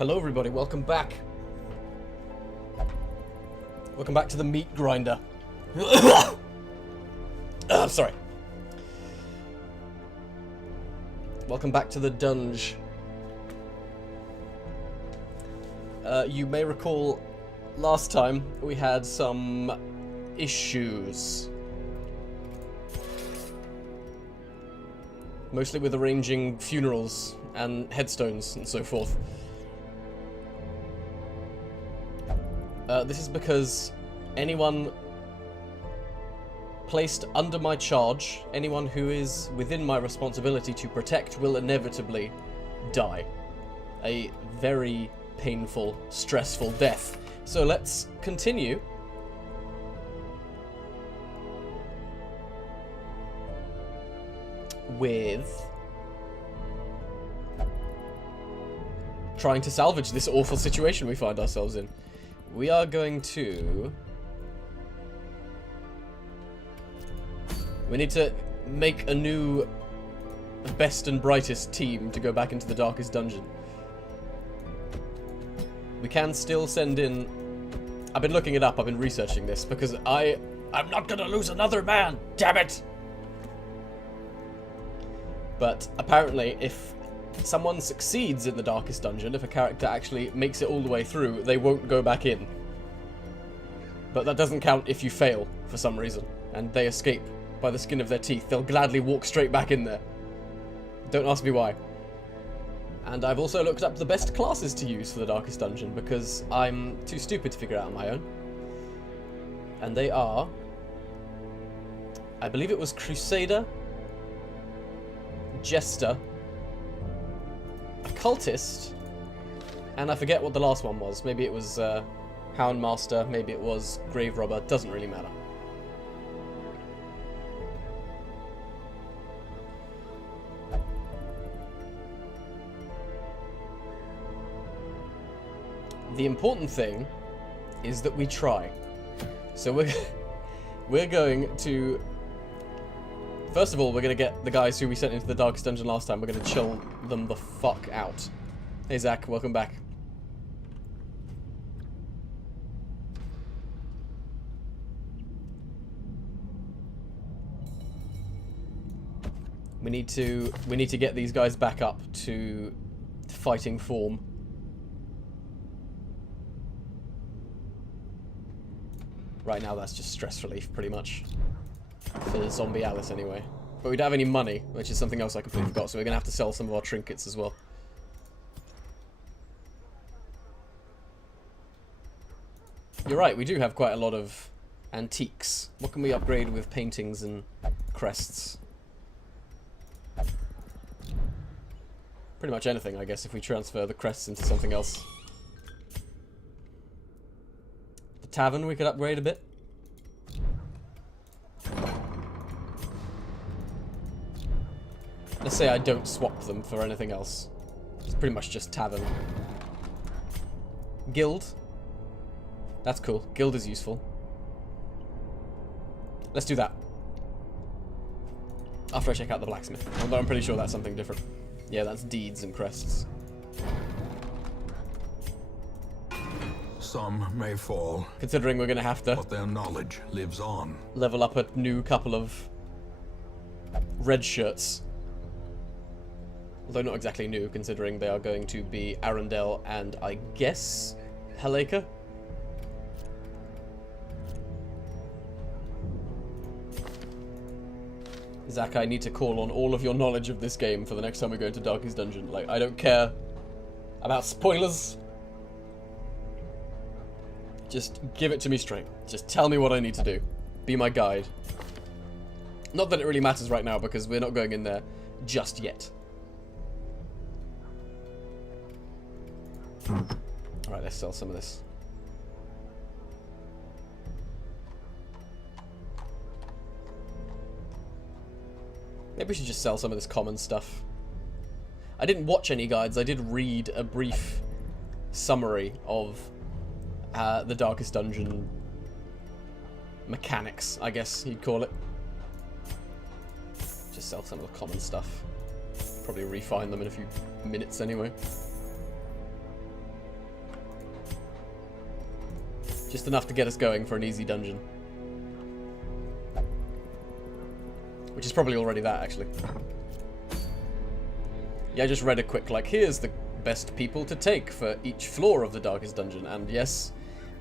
Hello everybody, welcome back. Welcome back to the meat grinder. Sorry. Welcome back to the dunge. You may recall last time we had some issues. Mostly with arranging funerals and headstones and so forth. This is because anyone placed under my charge, anyone who is within my responsibility to protect, will inevitably die. A very painful, stressful death. So let's continue. With trying to salvage this awful situation we find ourselves in. We are going to... We need to make a new best and brightest team to go back into the darkest dungeon. We can still send in... I've been looking it up, I've been researching this, because I'm not gonna lose another man, damn it! But apparently, if someone succeeds in the darkest dungeon, if a character actually makes it all the way through, they won't go back in. But that doesn't count if you fail, for some reason, and they escape by the skin of their teeth. They'll gladly walk straight back in there. Don't ask me why. And I've also looked up the best classes to use for the darkest dungeon, because I'm too stupid to figure out on my own. And they are... I believe it was Crusader, Jester, Occultist, and I forget what the last one was. Maybe it was Houndmaster, maybe it was Grave Robber, doesn't really matter. The important thing is that we try. So we're going to... First of all, we're going to get the guys who we sent into the darkest dungeon last time, we're going to chill them the fuck out. Hey Zach, welcome back. We need to get these guys back up to fighting form. Right now that's just stress relief, pretty much. For Zombie Alice, anyway. But we don't have any money, which is something else I completely forgot, so we're going to have to sell some of our trinkets as well. You're right, we do have quite a lot of antiques. What can we upgrade with paintings and crests? Pretty much anything, I guess, if we transfer the crests into something else. The tavern we could upgrade a bit. Let's say I don't swap them for anything else. It's pretty much just tavern. Guild. That's cool. Guild is useful. Let's do that. After I check out the blacksmith. Although I'm pretty sure that's something different. Yeah, that's deeds and crests. Some may fall. Considering we're going to have to... But their knowledge lives on. Level up a new couple of red shirts. Although not exactly new, considering they are going to be Arundel and, I guess, Haleka? Zach, I need to call on all of your knowledge of this game for the next time we go into Darkest Dungeon. Like, I don't care about spoilers. Just give it to me straight. Just tell me what I need to do. Be my guide. Not that it really matters right now, because we're not going in there just yet. Alright, let's sell some of this. Maybe we should just sell some of this common stuff. I didn't watch any guides, I did read a brief summary of the Darkest Dungeon mechanics, I guess you'd call it. Just sell some of the common stuff. Probably refine them in a few minutes anyway. Just enough to get us going for an easy dungeon. Which is probably already that, actually. Yeah, I just read a quick, like, here's the best people to take for each floor of the Darkest Dungeon. And yes,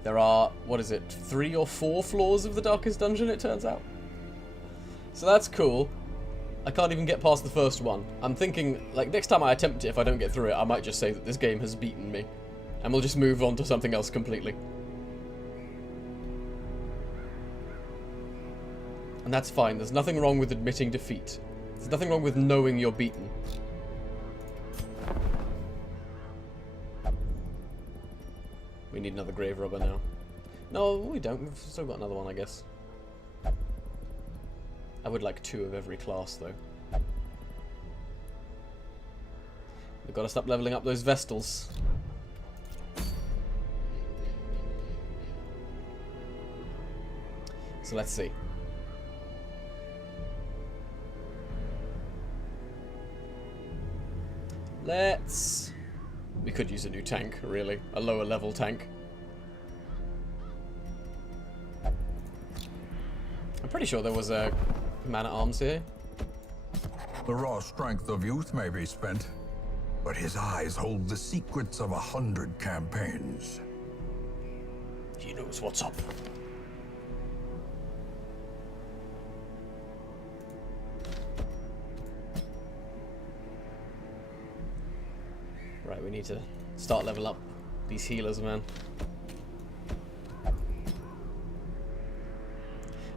there are, what is it, 3 or 4 floors of the Darkest Dungeon, it turns out. So that's cool. I can't even get past the first one. I'm thinking, like, next time I attempt it, if I don't get through it, I might just say that this game has beaten me. And we'll just move on to something else completely. And that's fine. There's nothing wrong with admitting defeat. There's nothing wrong with knowing you're beaten. We need another grave robber now. No, we don't. We've still got another one, I guess. I would like 2 of every class, though. We've got to stop leveling up those Vestals. So let's see. We could use a new tank, really. A lower level tank. I'm pretty sure there was a man-at-arms here. The raw strength of youth may be spent, but his eyes hold the secrets of 100 campaigns. He knows what's up. Right, we need to start leveling up these healers, man.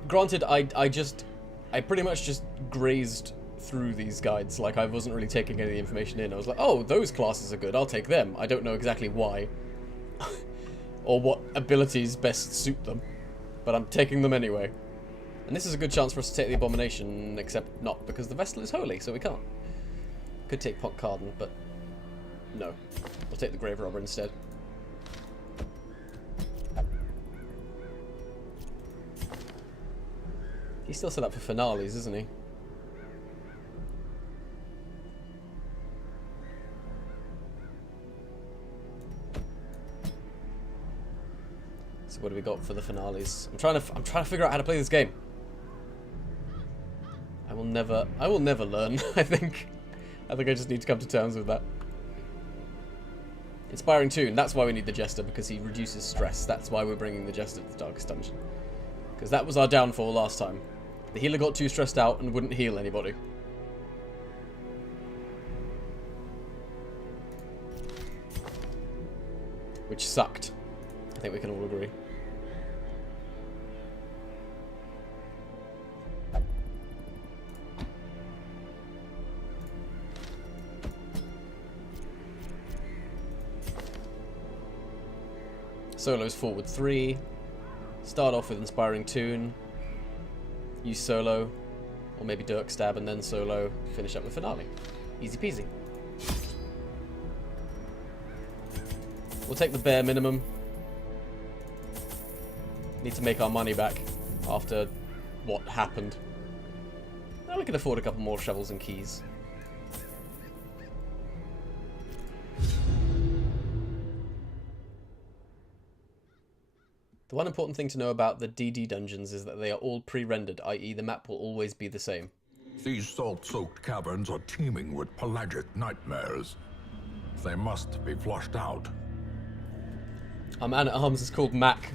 Granted, I pretty much just grazed through these guides. Like, I wasn't really taking any information in. I was like, oh, those classes are good, I'll take them. I don't know exactly why. Or what abilities best suit them. But I'm taking them anyway. And this is a good chance for us to take the Abomination, except not, because the Vestal is holy, so we can't. Could take Pontcarden, but no. We'll take the Grave Robber instead. He's still set up for finales, isn't he? So what do we got for the finales? I'm trying to figure out how to play this game. I will never learn, I think. I think I just need to come to terms with that. Inspiring Tune, that's why we need the Jester, because he reduces stress. That's why we're bringing the Jester to the Darkest Dungeon. Because that was our downfall last time. The healer got too stressed out and wouldn't heal anybody. Which sucked. I think we can all agree. Solo's forward 3. Start off with Inspiring Tune. Use Solo. Or maybe Dirk Stab and then Solo. Finish up with Finale. Easy peasy. We'll take the bare minimum. Need to make our money back after what happened. Now we can afford a couple more shovels and keys. The one important thing to know about the DD dungeons is that they are all pre-rendered, i.e. the map will always be the same. These salt-soaked caverns are teeming with pelagic nightmares. They must be flushed out. Our man-at-arms is called Mac.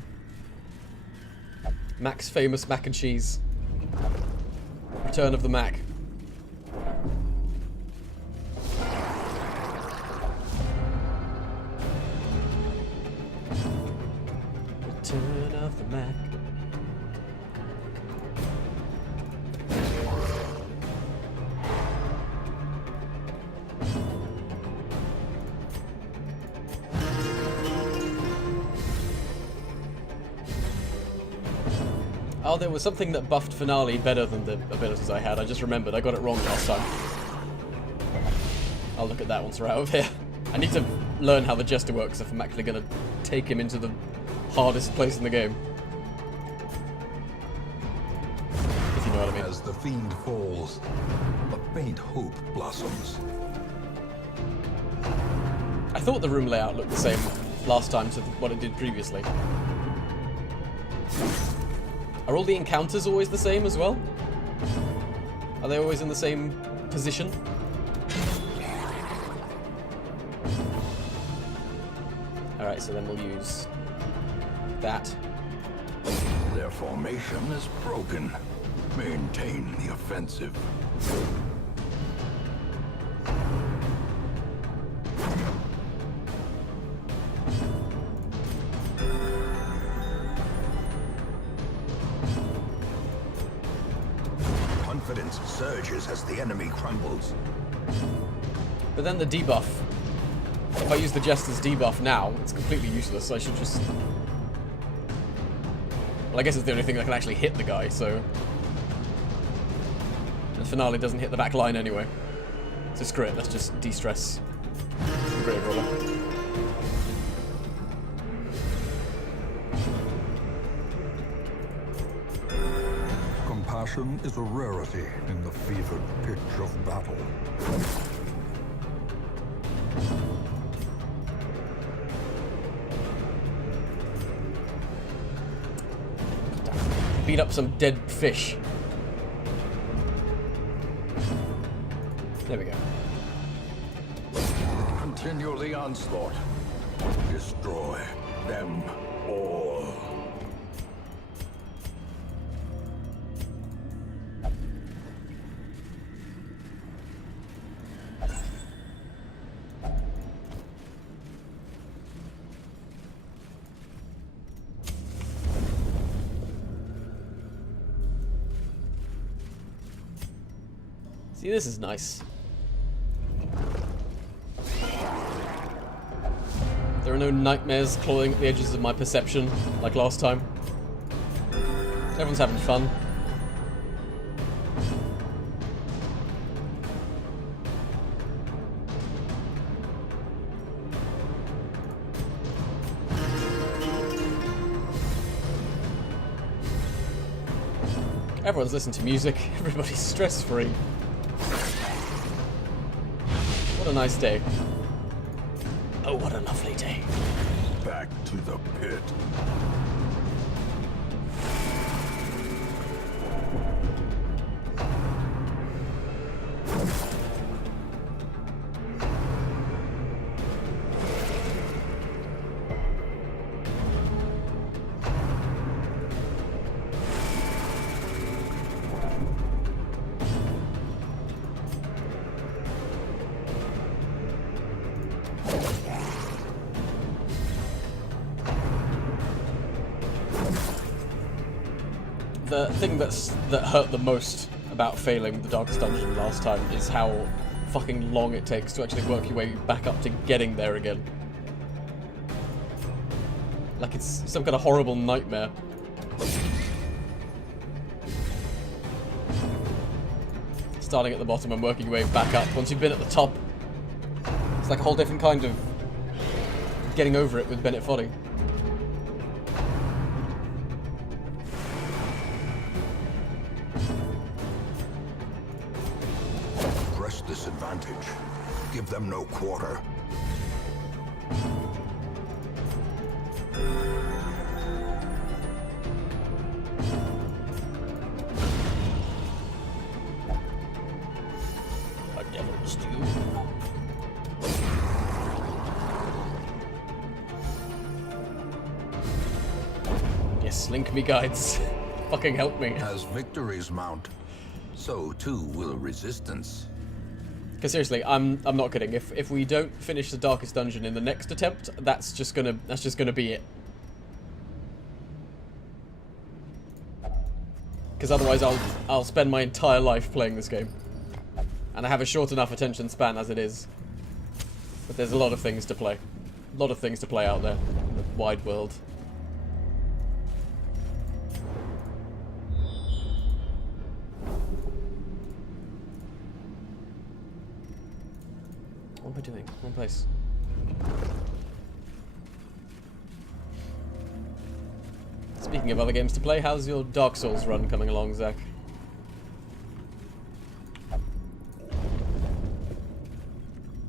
Mac's famous mac and cheese. Return of the Mac. Return of the Mac. Oh, there was something that buffed Finale better than the abilities I had. I just remembered. I got it wrong last time. I'll look at that once we're out of here. I need to learn how the Jester works if I'm actually going to take him into the hardest place in the game. If you know what I mean. As the fiend falls, a faint hope blossoms. I thought the room layout looked the same last time to what it did previously. Are all the encounters always the same as well? Are they always in the same position? Alright, so then we'll use that. Their formation is broken. Maintain the offensive. Confidence surges as the enemy crumbles. But then the debuff. If I use the Jester's debuff now, it's completely useless. I should just... Well, I guess it's the only thing that can actually hit the guy, so... The finale doesn't hit the back line anyway. So screw it, let's just de-stress the Grave Roller. Compassion is a rarity in the fevered pitch of battle. Beat up some dead fish. There we go. Continue the onslaught. Destroy them all. See, this is nice. There are no nightmares clawing at the edges of my perception like last time. Everyone's having fun. Everyone's listening to music. Everybody's stress-free. What a nice day. Oh, what a lovely day. Back to the pit. The thing that hurt the most about failing the Darkest Dungeon last time is how fucking long it takes to actually work your way back up to getting there again. Like it's some kind of horrible nightmare. Starting at the bottom and working your way back up. Once you've been at the top, it's like a whole different kind of getting over it with Bennett Foddy. Press this advantage. Give them no quarter. A devil's due. Yes, link me guides. Fucking help me. As victories mount, so too will resistance. Because seriously, I'm not kidding. If we don't finish the Darkest Dungeon in the next attempt, that's just gonna be it. Because otherwise I'll spend my entire life playing this game. And I have a short enough attention span as it is. But there's a lot of things to play. A lot of things to play out there in the wide world. What am I doing? Wrong place. Speaking of other games to play, how's your Dark Souls run coming along, Zach?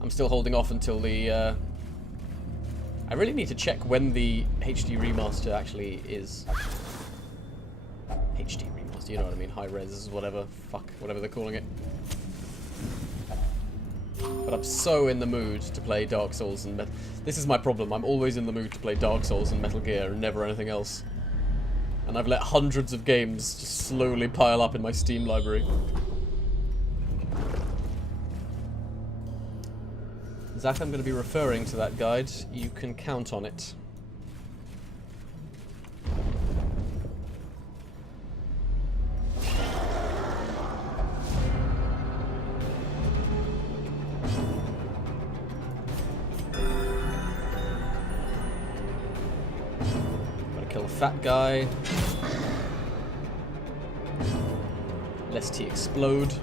I'm still holding off until the, I really need to check when the HD remaster actually is. you know what I mean, high res, whatever, fuck, whatever they're calling it. But I'm so in the mood to play Dark Souls and this is my problem, I'm always in the mood to play Dark Souls and Metal Gear and never anything else. And I've let hundreds of games just slowly pile up in my Steam library. Zach, I'm going to be referring to that guide. You can count on it. Gotta kill a fat guy. Lest he explode.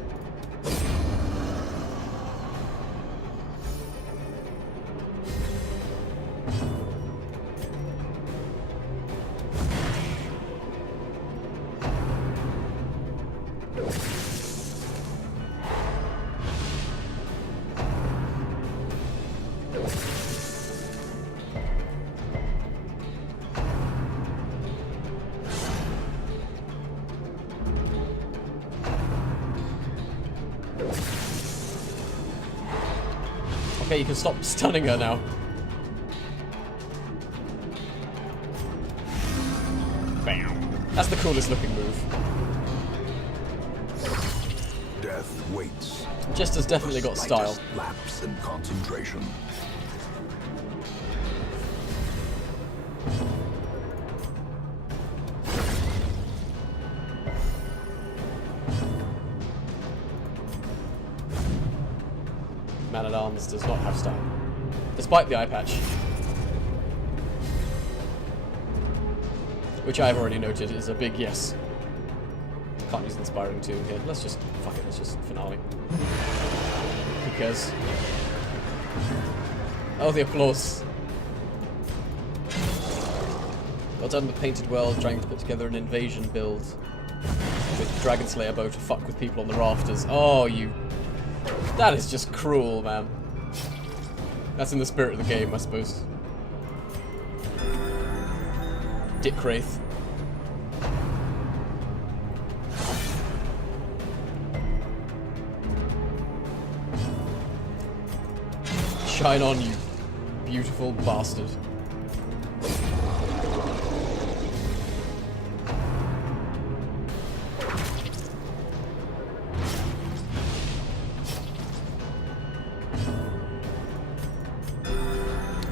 Okay, you can stop stunning her now. Bam. That's the coolest looking move. Death waits. Just has definitely got style. Lapse in concentration. Man-at-Arms does not have style, despite the eye patch, which I've already noted is a big yes. Can't use Inspiring Tomb here. Let's just fuck it. Let's just finale. Who cares? Oh, the applause. Well done with Painted World, trying to put together an invasion build with Dragon Slayer bow to fuck with people on the rafters. Oh, you. That is just cruel, man. That's in the spirit of the game, I suppose. Dick Wraith. Shine on, you beautiful bastard.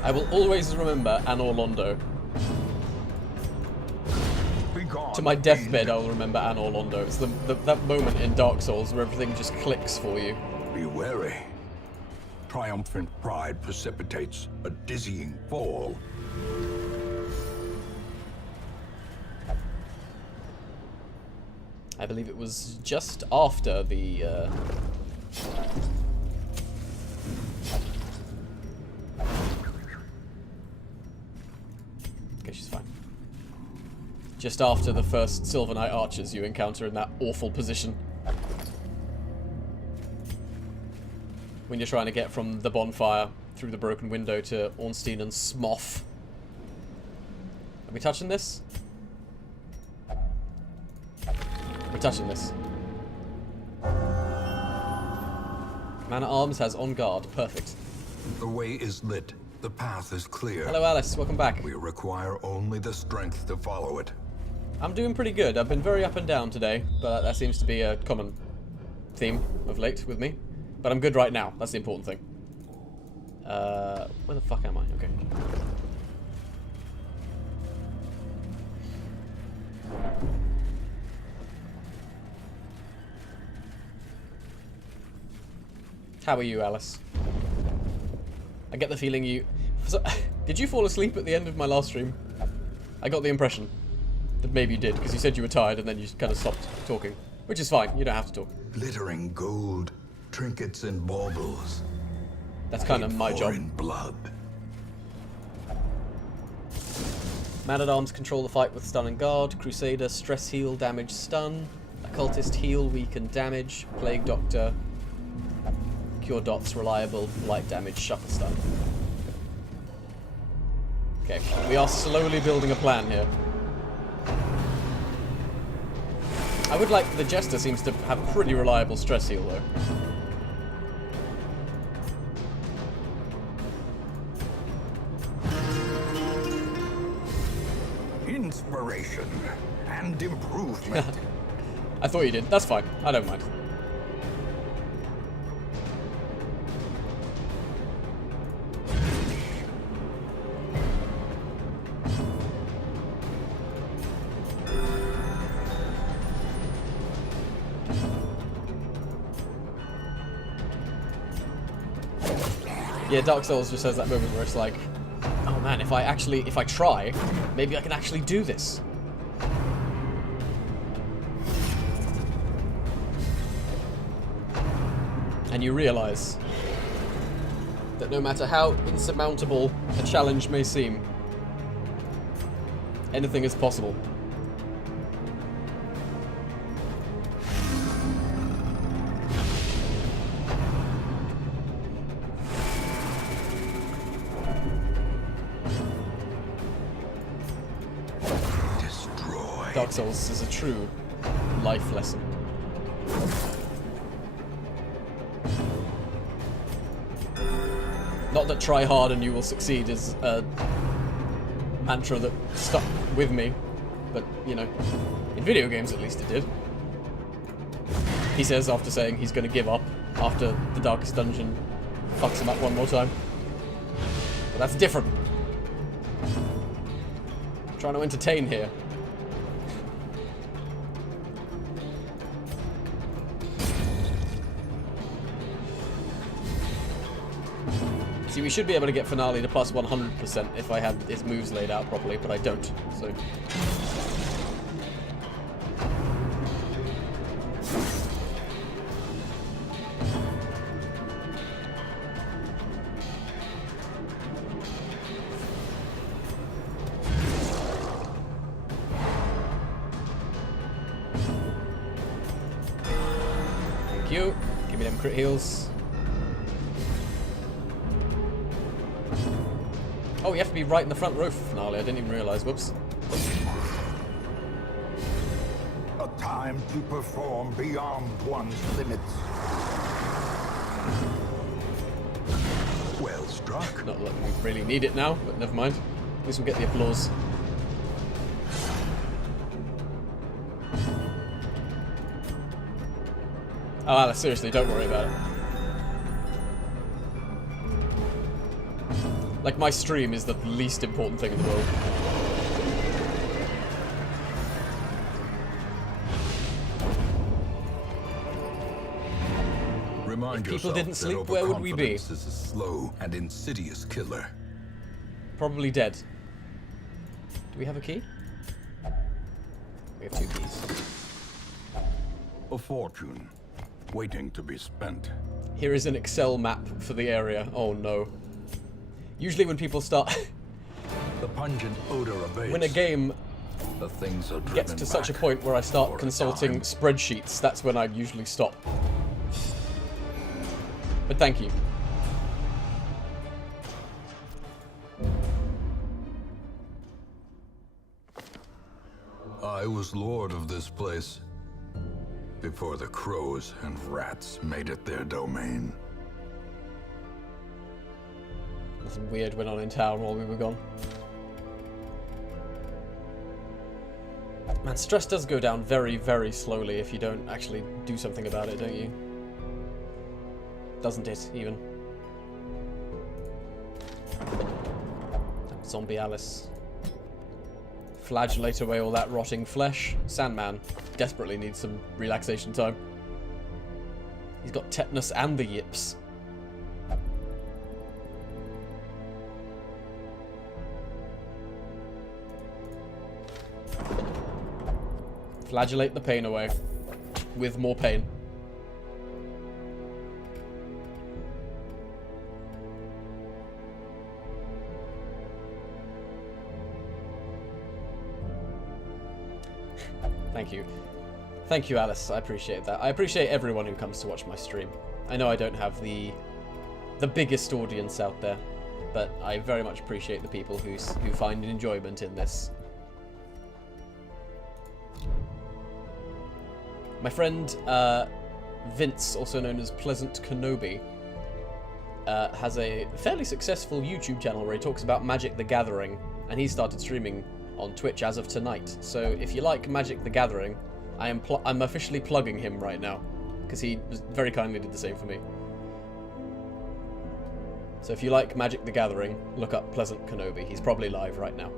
I will always remember Anor Londo. To my deathbed, I will remember Anor Londo. It's that moment in Dark Souls where everything just clicks for you. Be wary. Triumphant pride precipitates a dizzying fall. I believe it was just after the okay, she's fine. Just after the first Silver Knight archers you encounter in that awful position. When you're trying to get from the bonfire through the broken window to Ornstein and Smough. Are we touching this? We're touching this. Man-at-Arms has on guard. Perfect. The way is lit. The path is clear. Hello, Alice. Welcome back. We require only the strength to follow it. I'm doing pretty good. I've been very up and down today, but that seems to be a common theme of late with me. But I'm good right now. That's the important thing. Where the fuck am I? Okay. How are you, Alice? I get the feeling you... So, did you fall asleep at the end of my last stream? I got the impression that maybe you did, because you said you were tired and then you kind of stopped talking. Which is fine. You don't have to talk. Glittering gold, trinkets and baubles. That's kind of my job. In blood. Man-at-Arms control the fight with stun and guard. Crusader stress heal, damage, stun. Occultist heal, weaken, damage. Plague Doctor cure dots, reliable, light damage, shuffle stun. Okay, we are slowly building a plan here. I would like... The Jester seems to have pretty reliable stress heal, though. Inspiration and improvement. I thought you did. That's fine. I don't mind. Yeah, Dark Souls just has that moment where it's like, oh man, if I try, maybe I can actually do this. And you realize that no matter how insurmountable a challenge may seem, anything is possible. Dark Souls is a true life lesson. Not that try hard and you will succeed is a mantra that stuck with me, but, you know, in video games at least it did. He says after saying he's going to give up after the Darkest Dungeon fucks him up one more time. But that's different. I'm trying to entertain here. See, we should be able to get Finale to plus 100% if I had his moves laid out properly, but I don't, so... Thank you. Give me them crit heals. Oh, you have to be right in the front row for Finale. I didn't even realise. Whoops. A time to perform beyond one's limits. Well struck. Not that we really need it now, but never mind. At least we'll get the applause. Oh, Alice, seriously, don't worry about it. Like, my stream is the least important thing in the world. Remind If people yourself didn't that sleep, where would we be? overconfidence is a slow and insidious killer. Probably dead. Do we have a key? We have 2 keys. A fortune waiting to be spent. Here is an Excel map for the area. Oh no. Usually when people start... The pungent odor abates. when a game The things are driven gets to such a back point where I for start a consulting time. spreadsheets, that's when I usually stop. But thank you. I was lord of this place before the crows and rats made it their domain. Something weird went on in town while we were gone. Man, stress does go down very, very slowly if you don't actually do something about it, don't you? Doesn't it, even? Zombie Alice. Flagellate away all that rotting flesh. Sandman desperately needs some relaxation time. He's got tetanus and the yips. Flagellate the pain away. With more pain. Thank you. Thank you, Alice. I appreciate that. I appreciate everyone who comes to watch my stream. I know I don't have the biggest audience out there, but I very much appreciate the people who find enjoyment in this. My friend Vince, also known as Pleasant Kenobi, has a fairly successful YouTube channel where he talks about Magic the Gathering, and he started streaming on Twitch as of tonight. So if you like Magic the Gathering, I'm officially plugging him right now, because he very kindly did the same for me. So if you like Magic the Gathering, look up Pleasant Kenobi. He's probably live right now.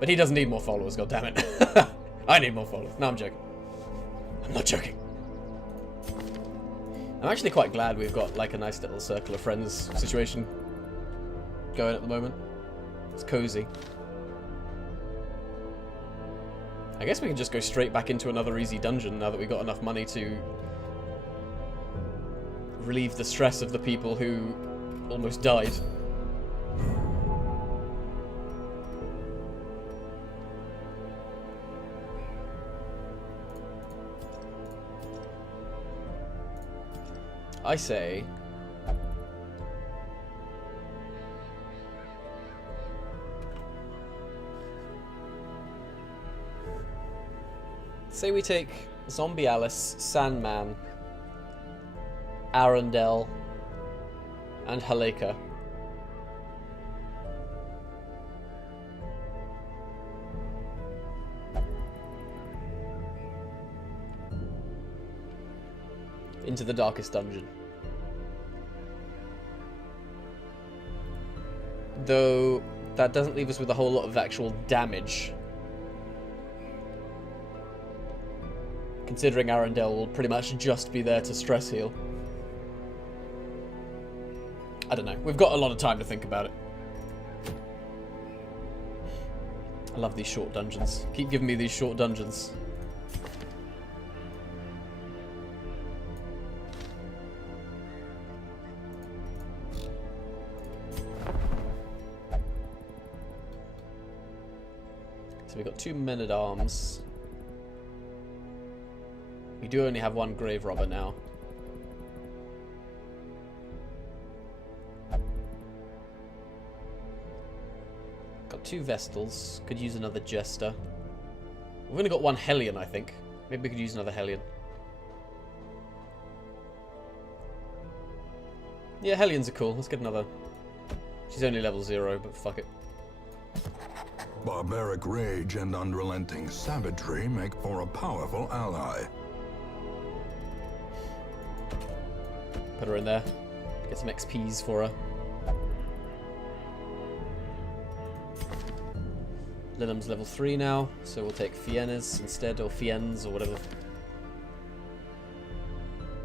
But he doesn't need more followers, goddammit. I need more followers. No, I'm joking. I'm not joking. I'm actually quite glad we've got like a nice little circle of friends situation going at the moment. It's cozy. I guess we can just go straight back into another easy dungeon now that we've got enough money to relieve the stress of the people who almost died. I say... say we take Zombie Alice, Sandman, Arundel, and Haleka. Into the darkest dungeon. Though that doesn't leave us with a whole lot of actual damage. Considering Arundel will pretty much just be there to stress heal. I don't know. We've got a lot of time to think about it. I love these short dungeons. Keep giving me these short dungeons. So we've got 2 men-at-arms. We do only have 1 grave robber now. Got 2 Vestals. Could use another Jester. We've only got 1 Hellion, I think. Maybe we could use another Hellion. Yeah, Hellions are cool. Let's get another. She's only level 0, but fuck it. Barbaric rage and unrelenting savagery make for a powerful ally. Put her in there. Get some XPs for her. Linum's level 3 now, so we'll take Fiennes instead, or Fiennes, or whatever.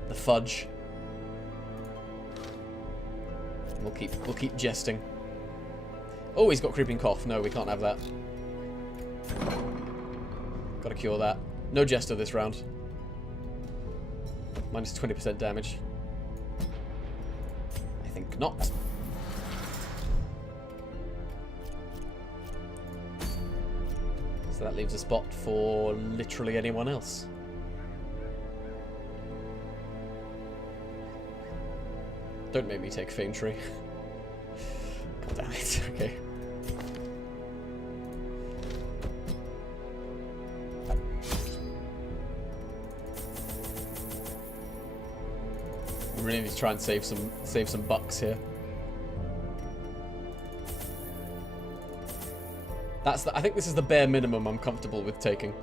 The fudge. We'll keep jesting. Oh, he's got creeping cough. No, we can't have that. Gotta cure that. No Jester this round. Minus 20% damage. I think not. So that leaves a spot for literally anyone else. Don't make me take Fame Tree. God damn it. Okay. We really need to try and save some bucks here. I think this is the bare minimum I'm comfortable with taking.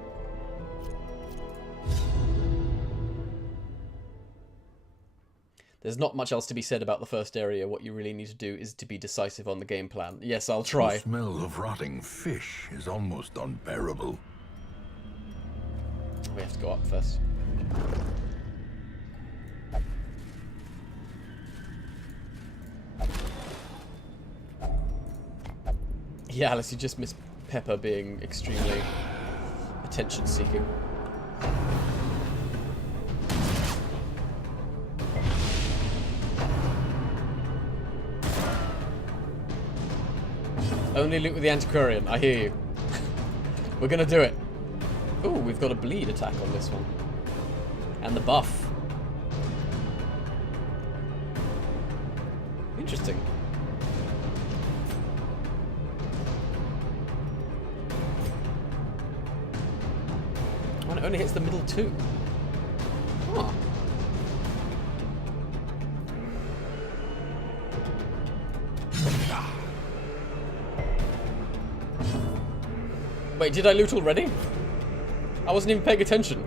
There's not much else to be said about the first area. What you really need to do is to be decisive on the game plan. Yes, I'll try. The smell of rotting fish is almost unbearable. We have to go up first. Yeah, Alice, you just missed Pepper being extremely attention-seeking. Only loot with the Antiquarian. I hear you. We're gonna do it. Ooh, we've got a bleed attack on this one. And the buff. Interesting. Oh, it only hits the middle two. Huh. Wait, did I loot already? I wasn't even paying attention.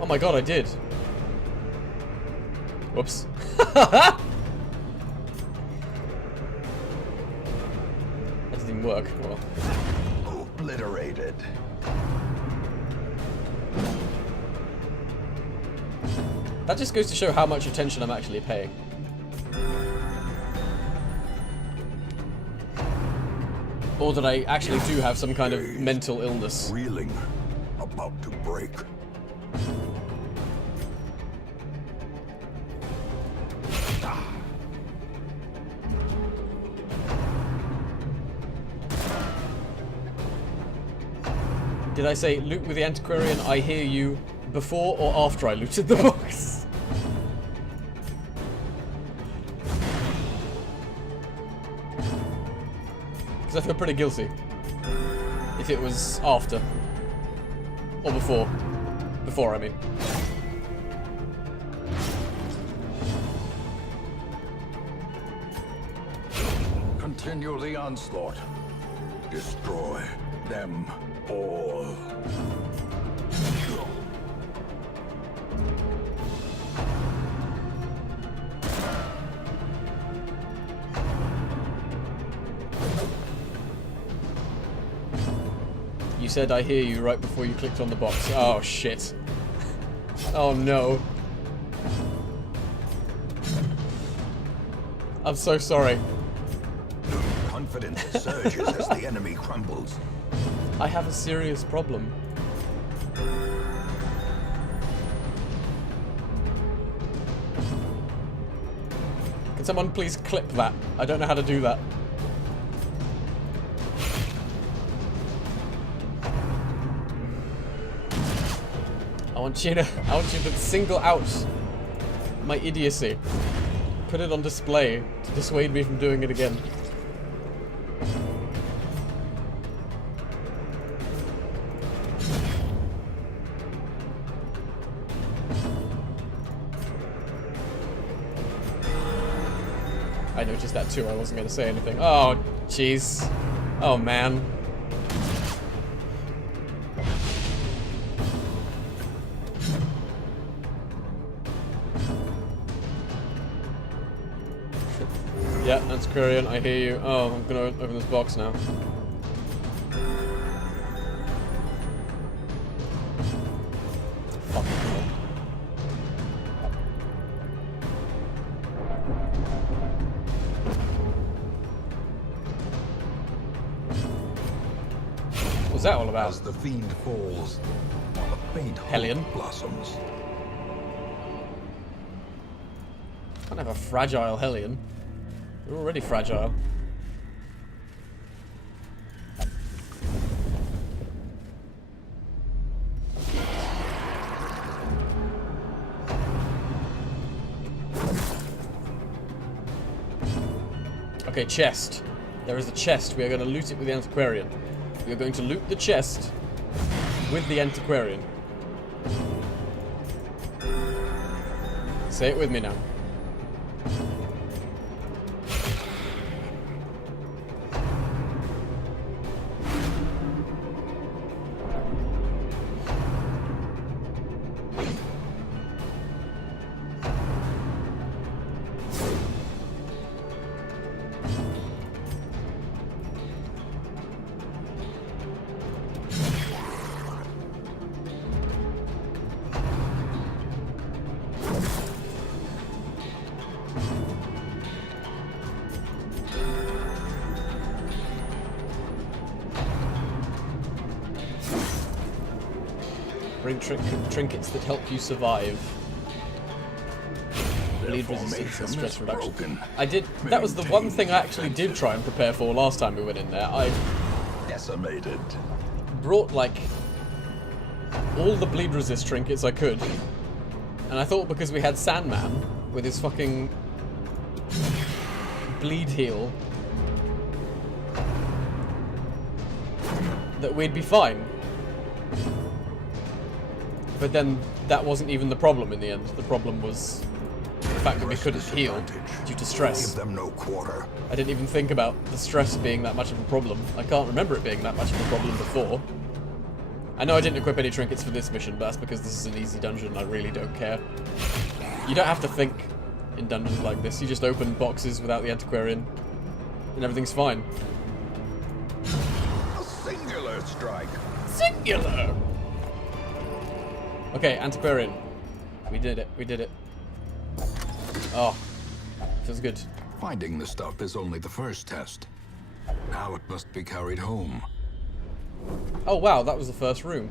Oh my god, I did. Whoops. That didn't even work. Well. Obliterated. That just goes to show how much attention I'm actually paying. Or that I actually do have some kind of mental illness. Reeling, about to break. Did I say loot with the antiquarian? I hear you before or after I looted the box? Because I feel pretty guilty if it was after or before. Before, I mean. Continue the onslaught. Destroy them all. You said I hear you right before you clicked on the box. Oh shit. Oh no. I'm so sorry. Confidence surges as the enemy crumbles. I have a serious problem. Can someone please clip that? I don't know how to do that. I want you to single out my idiocy. Put it on display to dissuade me from doing it again. I noticed that too. I wasn't going to say anything. Oh, jeez. Oh, man. Yeah, that's Korean. I hear you. Oh, I'm going to open this box now. Fuck. What's that all about? As the fiend falls, a faint Hellion. hope blossoms. Can't have a fragile Hellion. They're already fragile. Okay, chest. There is a chest. We are going to loot it with the antiquarian. We are going to loot the chest with the antiquarian. Say it with me now. Bring trinkets that help you survive. Bleed resistance and stress reduction. I did. That was the one thing I actually did try and prepare for last time we went in there. I Decimated. brought like all the bleed resist trinkets I could, and I thought because we had Sandman with his fucking bleed heal, that we'd be fine. But then that wasn't even the problem in the end. The problem was the fact that we couldn't heal due to stress. Give them no quarter. I didn't even think about the stress being that much of a problem. I can't remember it being that much of a problem before. I know I didn't equip any trinkets for this mission, but that's because this is an easy dungeon and I really don't care. You don't have to think in dungeons like this. You just open boxes without the antiquarian and everything's fine. A singular strike. Singular! Okay, antiquarian. We did it. We did it. Oh, feels good. Finding the stuff is only the first test. Now it must be carried home. Oh wow, that was the first room.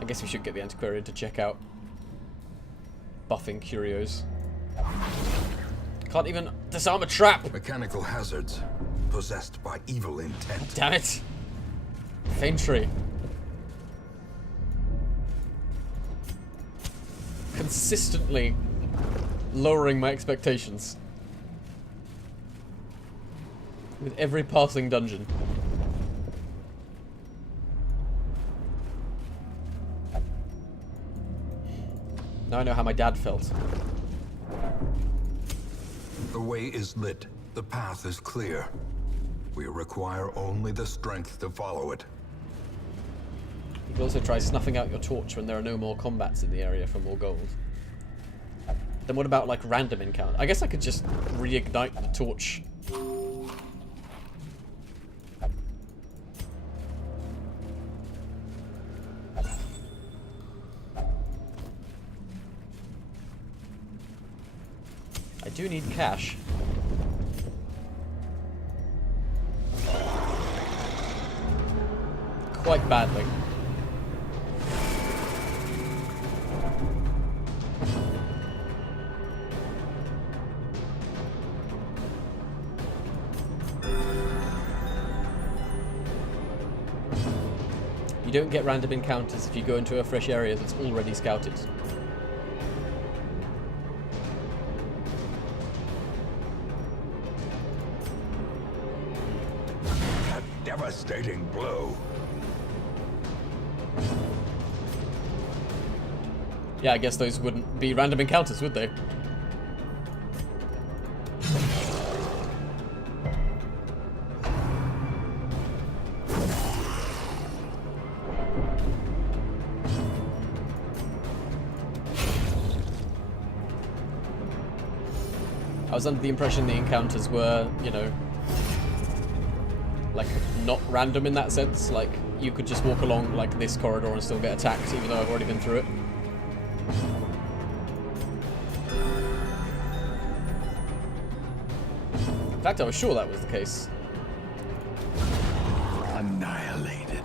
I guess we should get the antiquarian to check out buffing curios. Can't even disarm a trap! Mechanical hazards. Possessed by evil intent. Damn it! Faintry. Consistently lowering my expectations. With every passing dungeon. Now I know how my dad felt. The way is lit. The path is clear. We require only the strength to follow it. You can also try snuffing out your torch when there are no more combats in the area for more gold. Then what about, like, random encounter? I guess I could just reignite the torch. I do need cash. Quite badly. You don't get random encounters if you go into a fresh area that's already scouted. A devastating blow. Yeah, I guess those wouldn't be random encounters, would they? I was under the impression the encounters were, you know, like, not random in that sense. Like, you could just walk along, like, this corridor and still get attacked, even though I've already been through it. In fact, I was sure that was the case. Annihilated.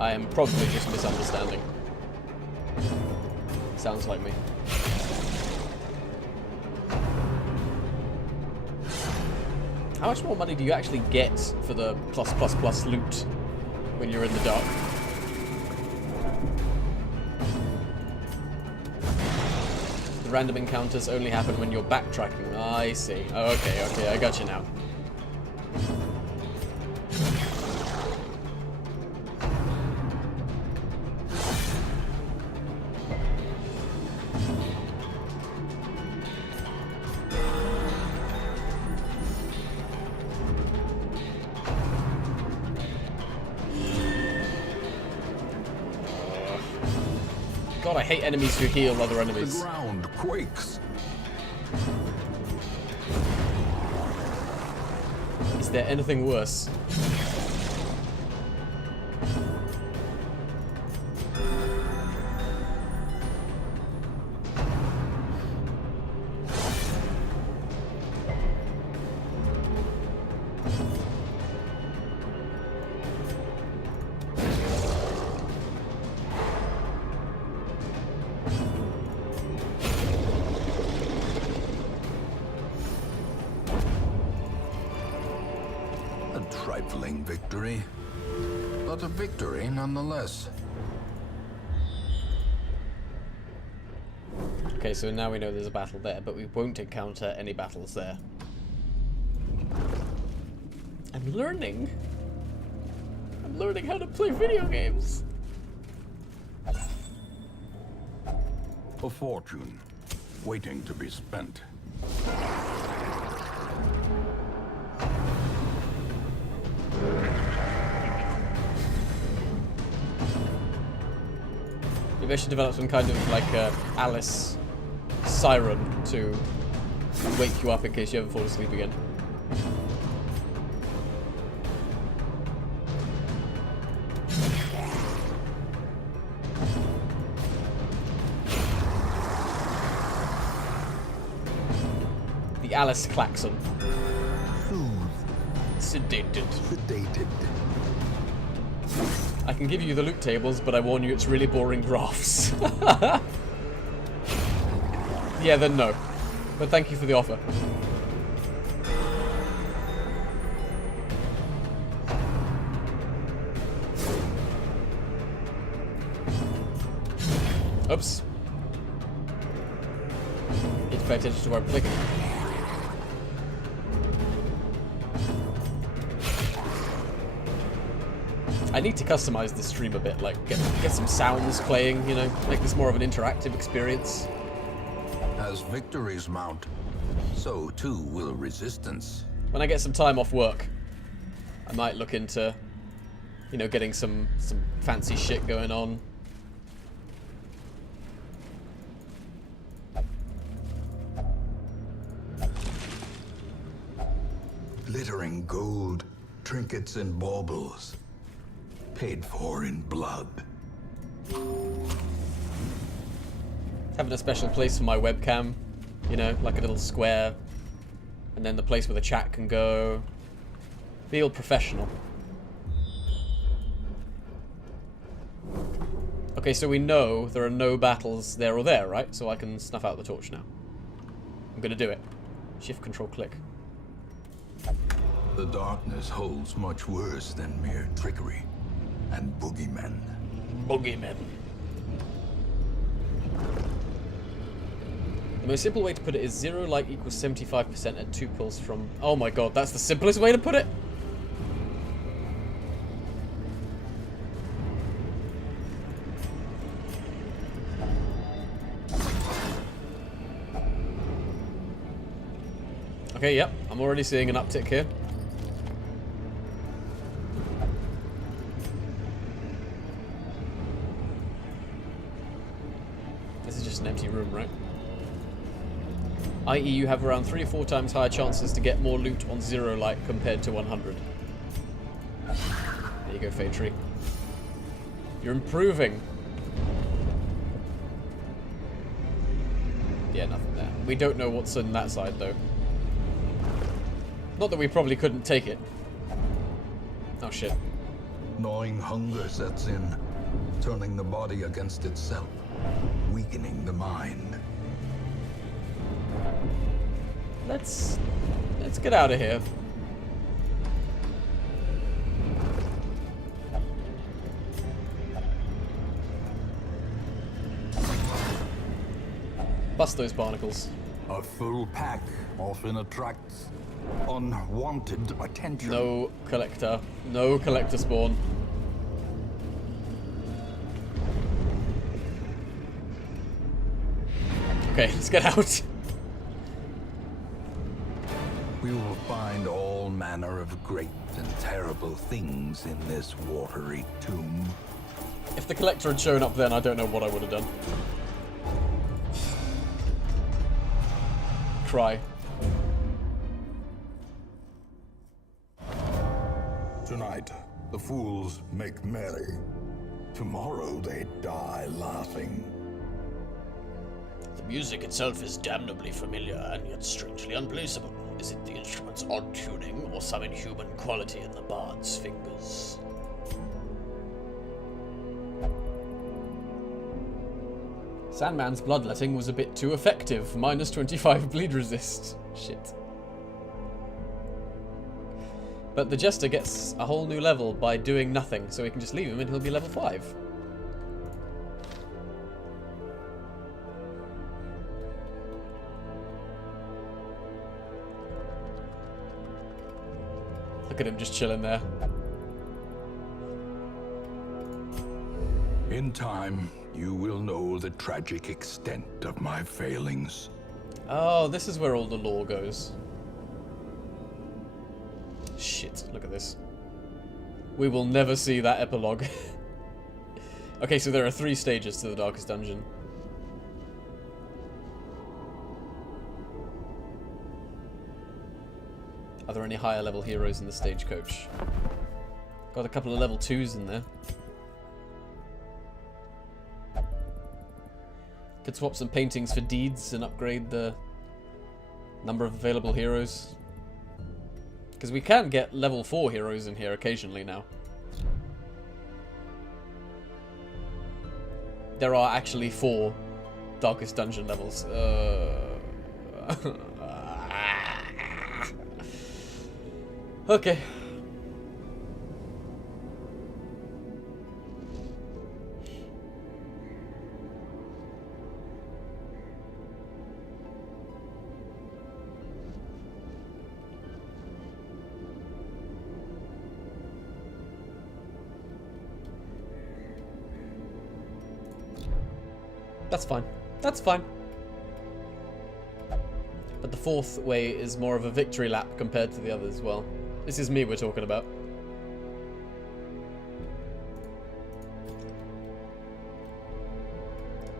I am probably just misunderstanding. Sounds like me. How much more money do you actually get for the +++ loot when you're in the dark? The random encounters only happen when you're backtracking. I see. Oh, okay, I got you now. God, I hate enemies who heal other The enemies. ground quakes. Is there anything worse? A trifling victory, but a victory nonetheless. Okay, so now we know there's a battle there, but we won't encounter any battles there. I'm learning. I'm learning how to play video games. A fortune, waiting to be spent. Maybe I should develop some kind of like Alice siren to wake you up in case you ever fall asleep again. The Alice klaxon. Sedated. Sedated. I can give you the loot tables, but I warn you it's really boring graphs. Yeah, then no. But thank you for the offer. Oops. Need to pay attention to where I'm clicking. I need to customize this stream a bit, like get some sounds playing, you know, make this more of an interactive experience. As victories mount, so too will resistance. When I get some time off work, I might look into, you know, getting some fancy shit going on. Glittering gold, trinkets and baubles, paid for in blood. Having a special place for my webcam, you know, like a little square, and then the place where the chat can go. Be all professional. Okay, so we know there are no battles there or there, right? So I can snuff out the torch now. I'm gonna do it. Shift, control, click. The darkness holds much worse than mere trickery and boogeymen. Boogeymen. The most simple way to put it is 0 light equals 75% at 2 pulls from... Oh my god, that's the simplest way to put it? Okay, yep, I'm already seeing an uptick here. This is just an empty room, right? I.e. you have around 3 or 4 times higher chances to get more loot on 0 light compared to 100. There you go, Fade Tree. You're improving. Yeah, nothing there. We don't know what's in that side, though. Not that we probably couldn't take it. Oh, shit. Gnawing hunger sets in, turning the body against itself, weakening the mind. Let's get out of here. Bust those barnacles. A full pack often attracts unwanted attention. No collector. No collector spawn. Okay, let's get out. We will find all manner of great and terrible things in this watery tomb. If the collector had shown up then, I don't know what I would have done. Cry. Tonight, the fools make merry. Tomorrow they die laughing. The music itself is damnably familiar and yet strangely unplaceable. Is it the instrument's odd tuning or some inhuman quality in the bard's fingers? Sandman's bloodletting was a bit too effective. Minus 25 bleed resist. Shit. But the Jester gets a whole new level by doing nothing, so we can just leave him and he'll be level 5. Look at him just chilling there. In time, you will know the tragic extent of my failings. Oh, this is where all the lore goes. Shit, look at this. We will never see that epilogue. Okay, so there are 3 stages to the Darkest Dungeon. Are there any higher level heroes in the stagecoach? Got a couple of level 2s in there. Could swap some paintings for deeds and upgrade the number of available heroes. Because we can get level 4 heroes in here occasionally now. There are actually 4 Darkest Dungeon levels. Okay. That's fine. That's fine. But the 4th way is more of a victory lap compared to the others. Well, this is me we're talking about.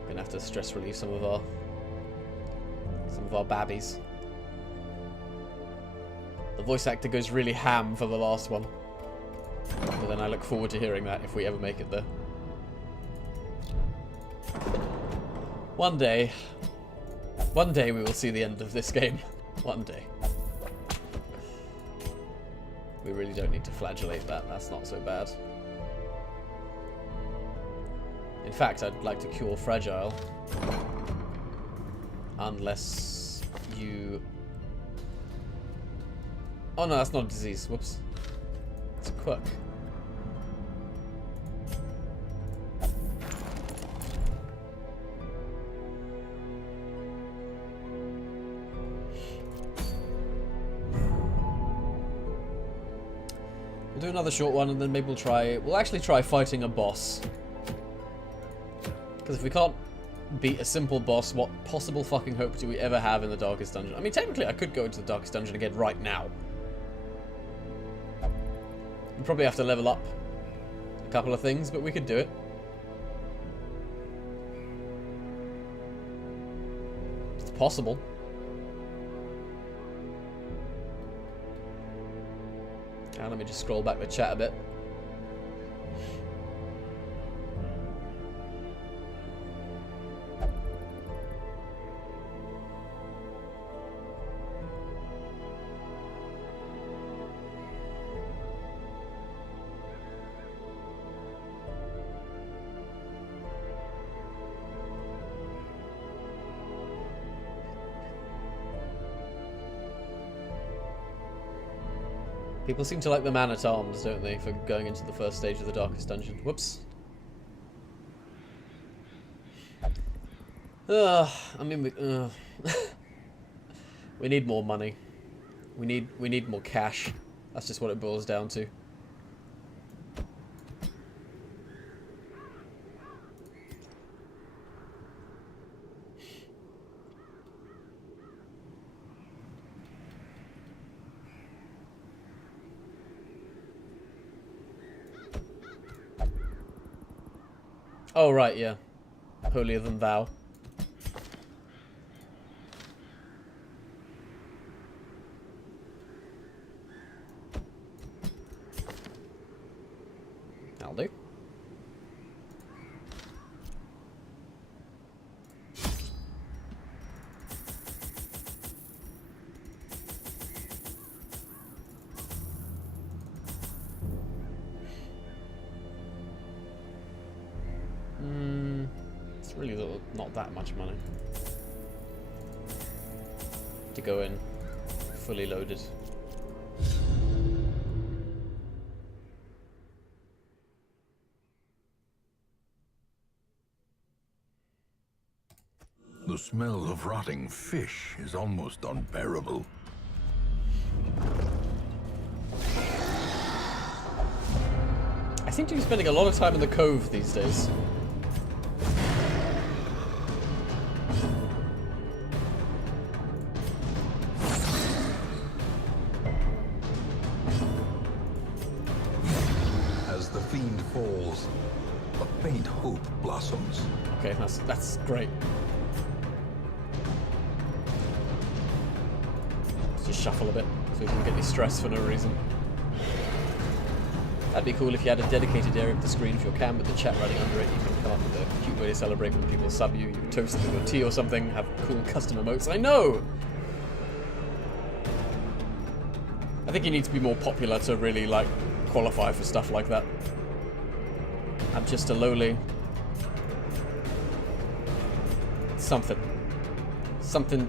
Gonna have to stress relieve some of our babbies. The voice actor goes really ham for the last one. But then I look forward to hearing that if we ever make it there. One day we will see the end of this game. One day. We really don't need to flagellate that. That's not so bad. In fact, I'd like to cure Fragile. Unless you... Oh no, that's not a disease. Whoops. It's a quirk. We'll do another short one and then maybe we'll actually try fighting a boss. Because if we can't beat a simple boss, what possible fucking hope do we ever have in the Darkest Dungeon? I mean, technically I could go into the Darkest Dungeon again right now. We'd probably have to level up a couple of things, but we could do it. It's possible. Now let me just scroll back the chat a bit. People seem to like the man-at-arms, don't they, for going into the first stage of the Darkest Dungeon. Whoops. I mean, we need more money. We need more cash. That's just what it boils down to. Oh, right, yeah. Holier than thou. That'll do. It's really not that much money to go in fully loaded. The smell of rotting fish is almost unbearable. seem to be spending a lot of time in the cove these days. As the fiend falls, a faint hope blossoms. Okay, that's great. Let's just shuffle a bit so we can get any stress for no reason. That'd be cool if you had a dedicated area of the screen for your cam with the chat running under it. You can come up with a cute way to celebrate when people sub you. You toast them with your tea or something, have cool custom emotes. I know! I think you need to be more popular to really, like, qualify for stuff like that. I'm just a lowly... something. Something.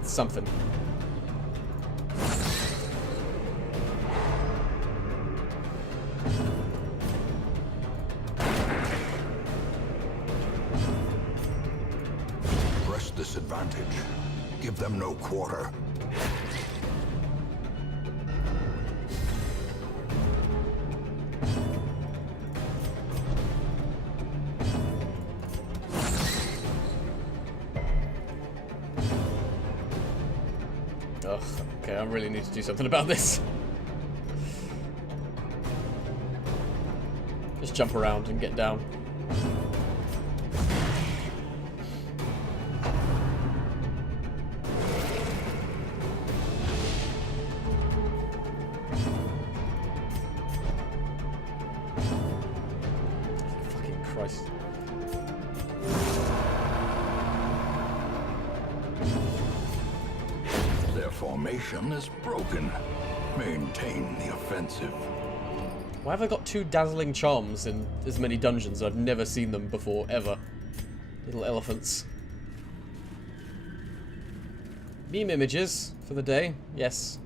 Press this advantage. Give them no quarter. Ugh, okay, I really need to do something about this. Just jump around and get down. Fucking Christ. Their formation is broken. Maintain the offensive. Why have I got 2 dazzling charms in as many dungeons? I've never seen them before, ever. Little elephants. Meme images for the day, yes.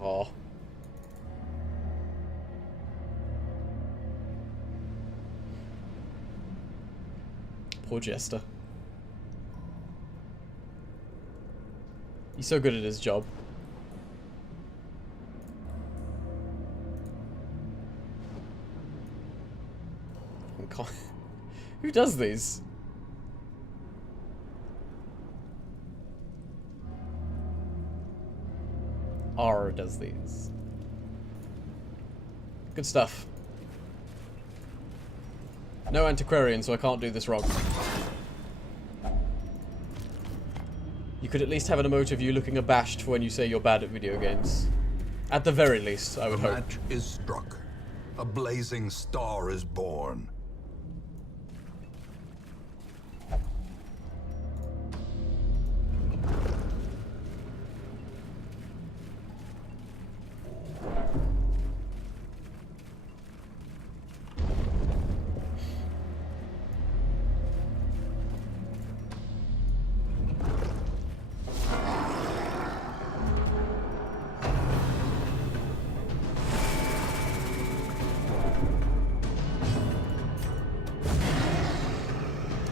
Oh. Poor Jester. He's so good at his job. Who does these? R does these. Good stuff. No antiquarian, so I can't do this wrong. You could at least have an emote of you looking abashed for when you say you're bad at video games. At the very least, I would hope. The match is struck. A blazing star is born.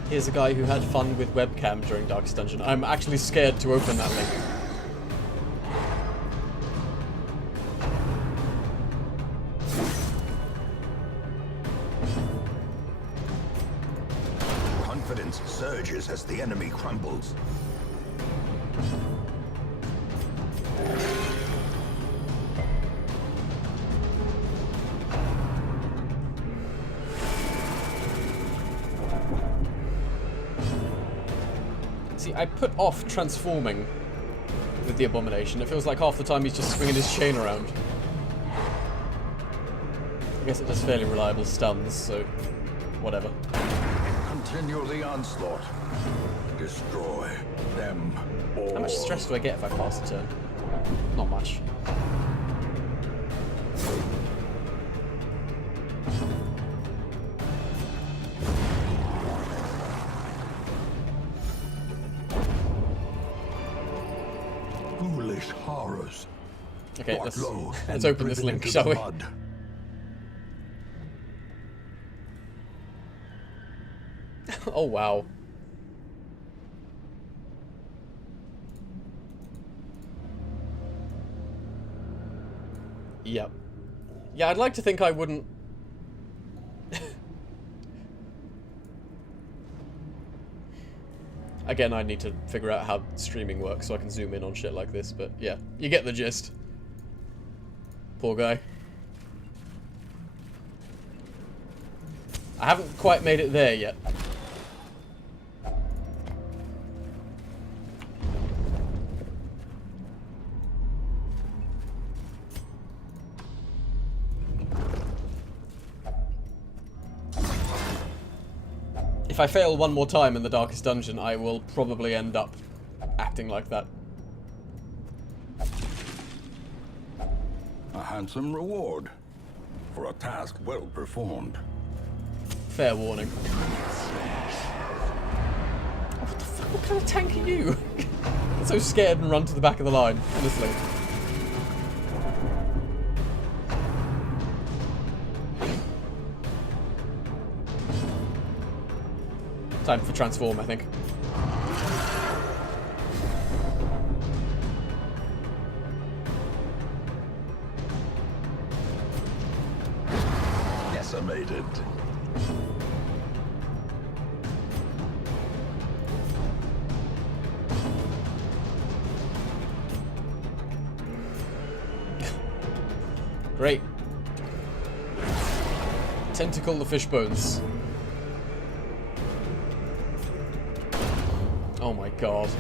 Here's a guy who had fun with webcam during Darkest Dungeon. I'm actually scared to open that link. Confidence surges as the enemy crumbles. See, I put off transforming with the Abomination. It feels like half the time he's just swinging his chain around. I guess it does fairly reliable stuns, so whatever. Continue the onslaught. Destroy them all. How much stress do I get if I pass a turn? Not much. Foolish horrors. Okay, Brought low let's and open this driven link, into shall the we? mud. Oh, wow. Yep. Yeah, I'd like to think I wouldn't... Again, I need to figure out how streaming works so I can zoom in on shit like this, but yeah, you get the gist. Poor guy. I haven't quite made it there yet. If I fail one more time in the Darkest Dungeon, I will probably end up acting like that. A handsome reward for a task well performed. Fair warning. Oh, what the fuck? What kind of tank are you? I'm so scared and run to the back of the line, honestly. Time for transform, I think. Decimated. Great. Tentacle the fish bones. Oh my god.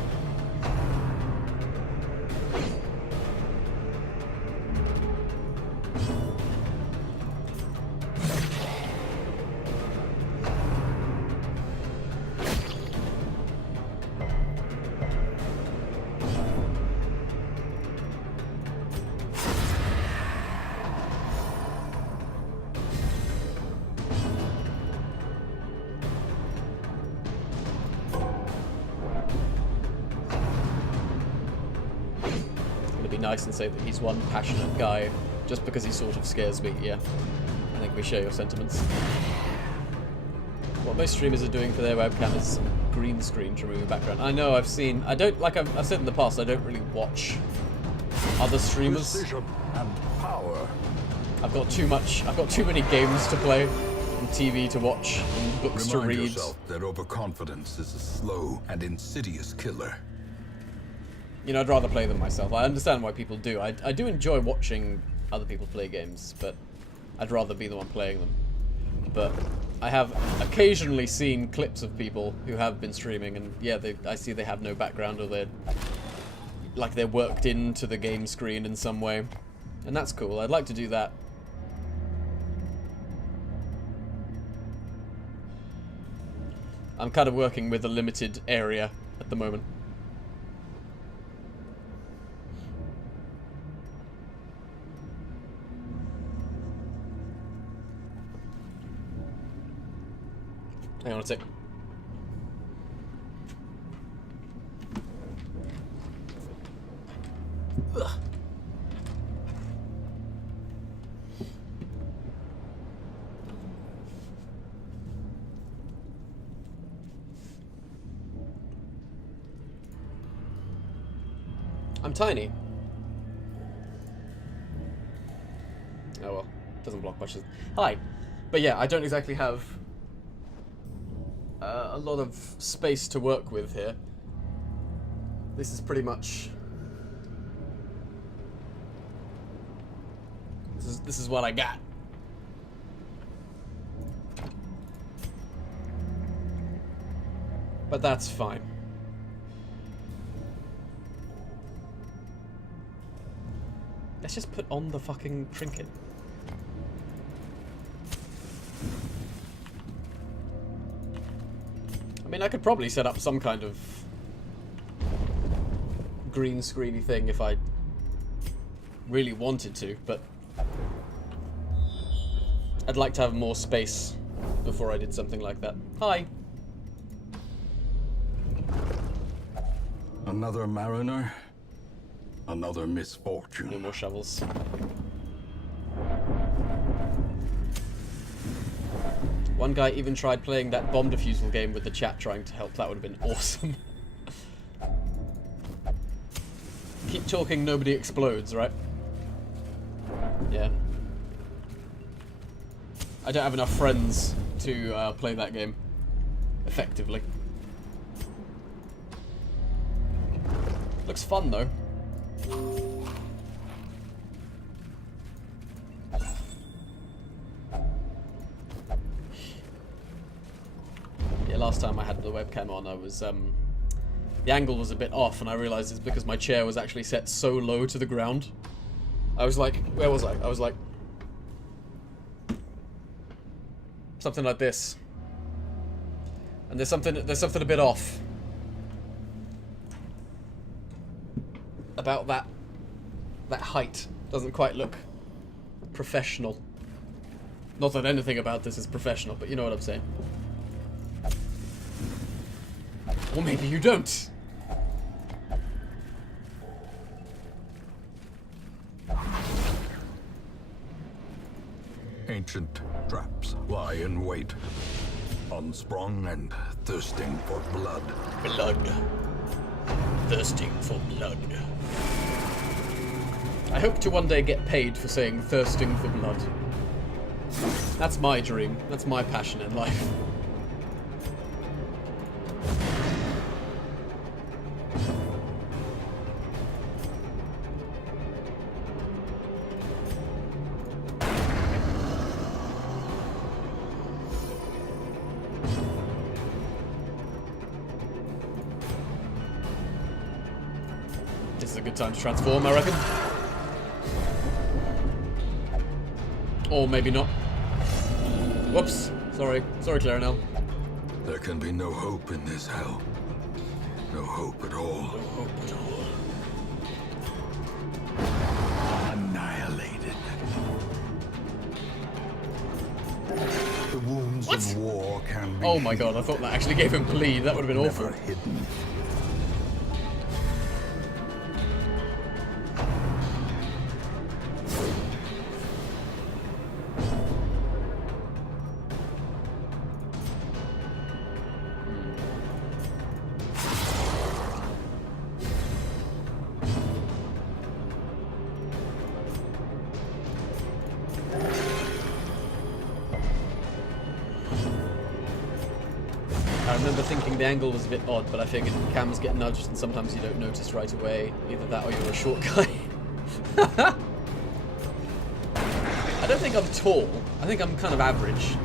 Nice and say that he's one passionate guy just because he sort of scares me. Yeah, I think we share your sentiments. What most streamers are doing for their webcam is green screen to remove the background. I know, I've seen. I don't, like I've said in the past, I don't really watch other streamers. Precision and power. I've got too many games to play and TV to watch and books to read. Remind yourself that overconfidence is a slow and insidious killer. You know, I'd rather play them myself. I understand why people do. I do enjoy watching other people play games, but I'd rather be the one playing them. But I have occasionally seen clips of people who have been streaming, and yeah, I see they have no background, or they're worked into the game screen in some way. And that's cool. I'd like to do that. I'm kind of working with a limited area at the moment. Hang on a sec. Ugh. I'm tiny. Oh well, doesn't block bushes. Hi. But yeah, I don't exactly have a lot of space to work with here. This is pretty much... This is what I got. But that's fine. Let's just put on the fucking trinket. I mean, I could probably set up some kind of green screeny thing if I really wanted to, but I'd like to have more space before I did something like that. Hi. Another mariner, another misfortune. No more shovels. One guy even tried playing that bomb defusal game with the chat trying to help. That would have been awesome. Keep talking, nobody explodes, right? Yeah. I don't have enough friends to play that game effectively. Looks fun though. Yeah, last time I had the webcam on, I was the angle was a bit off, and I realized it's because my chair was actually set so low to the ground. I was like, where was I? I was like something like this. And there's something a bit off about that height. Doesn't quite look professional. Not that anything about this is professional, but you know what I'm saying. Or maybe you don't. Ancient traps lie in wait, unsprung and thirsting for blood. Blood. Thirsting for blood. I hope to one day get paid for saying thirsting for blood. That's my dream. That's my passion in life. This is a good time to transform, I reckon. Or maybe not. Whoops. Sorry, Clarinel. There can be no hope in this hell. No hope at all. No hope at all. Annihilated. The wounds What? of war can be Oh my god, I thought that actually gave him bleed. That would have been awful. never hidden. I remember thinking the angle was a bit odd, but I figured cameras get nudged and sometimes you don't notice right away. Either that or you're a short guy. I don't think I'm tall. I think I'm kind of average.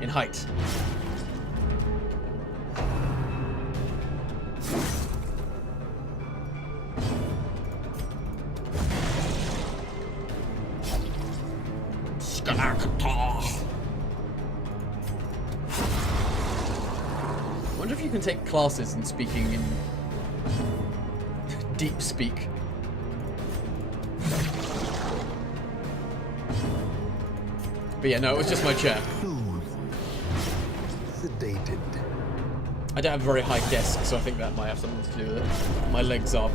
In height. I wonder if you can take classes in speaking in deep speak. But yeah, no, it was just my chair. Soothed. Sedated. I don't have a very high desk, so I think that might have something to do with it. My legs are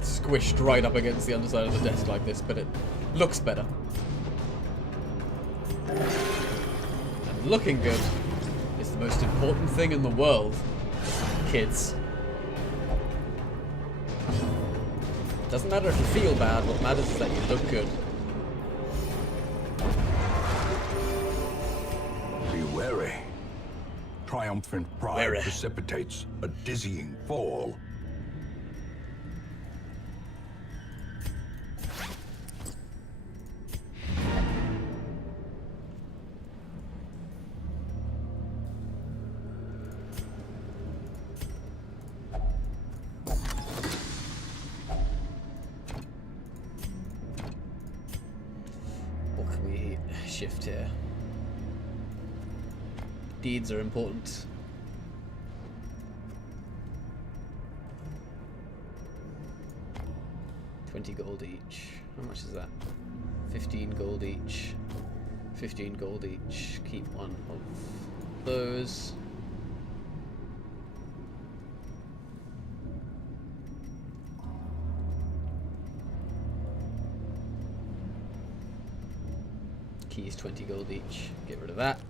squished right up against the underside of the desk like this, but it looks better. And looking good is the most important thing in the world, kids. Doesn't matter if you feel bad, what matters is that you look good. Be wary. Triumphant pride Wary. precipitates a dizzying fall. What can we shift here? Deeds are important. $20 gold each. How much is that? 15 gold each. 15 gold each. Keep one of those. keys, 20 gold each. Get rid of that.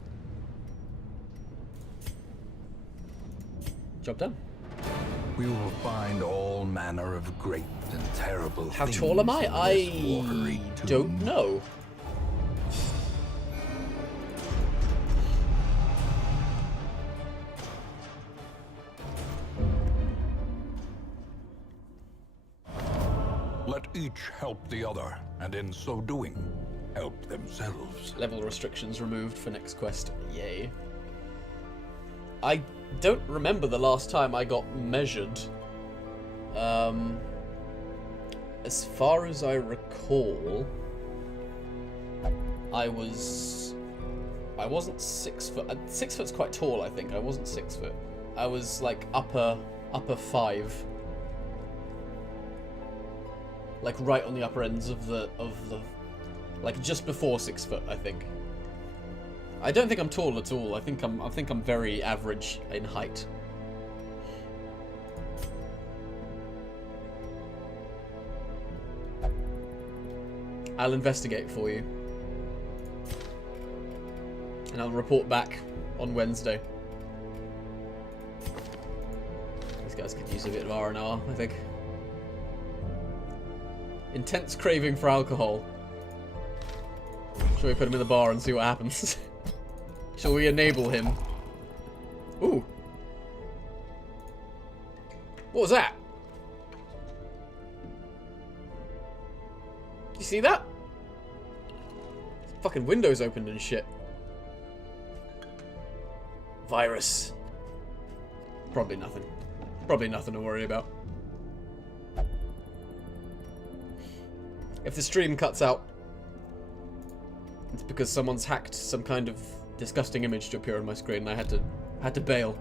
Job done. We will find all manner of great and terrible How things tall am I? in this watery I don't tomb. know. Let each help the other, and in so doing, help themselves. Level restrictions removed for next quest. Yay. I don't remember the last time I got measured. As far as I recall, I wasn't 6 foot. 6 foot's quite tall, I think. I wasn't 6 foot. I was like upper 5. Like right on the upper ends of the like just before 6 foot, I think. I don't think I'm tall at all. I think I'm very average in height. I'll investigate for you. And I'll report back on Wednesday. These guys could use a bit of R&R, I think. Intense craving for alcohol. Shall we put him in the bar and see what happens? Shall we enable him? Ooh. What was that? You see that? Fucking windows opened and shit. Virus. Probably nothing. Probably nothing to worry about. If the stream cuts out, it's because someone's hacked some kind of disgusting image to appear on my screen and I had to bail.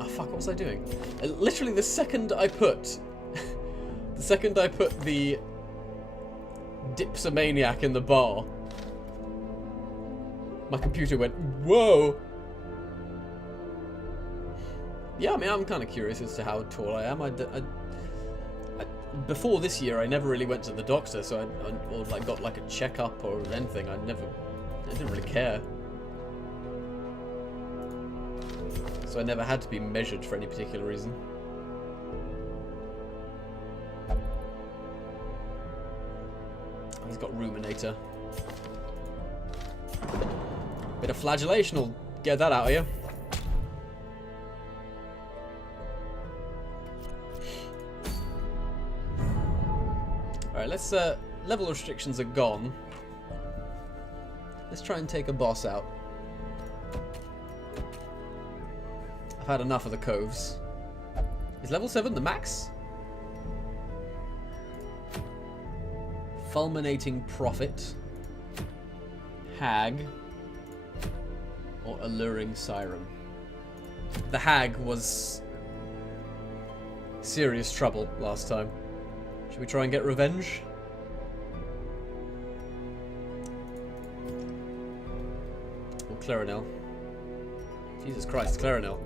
Oh fuck, what was I doing? Literally the second I put the Dipsomaniac in the bar, my computer went, whoa! Yeah, I mean, I'm kind of curious as to how tall I am. Before this year, I never really went to the doctor, so or like got like a checkup or anything. I didn't really care. So I never had to be measured for any particular reason. He's got Ruminator. Bit of flagellation will get that out of you. Alright, let's, level restrictions are gone. Let's try and take a boss out. I've had enough of the coves. Is level 7 the max? Fulminating Prophet. Hag. Or Alluring Siren. The Hag was serious trouble last time. Should we try and get revenge? Or Clarinel? Jesus Christ, Clarinel.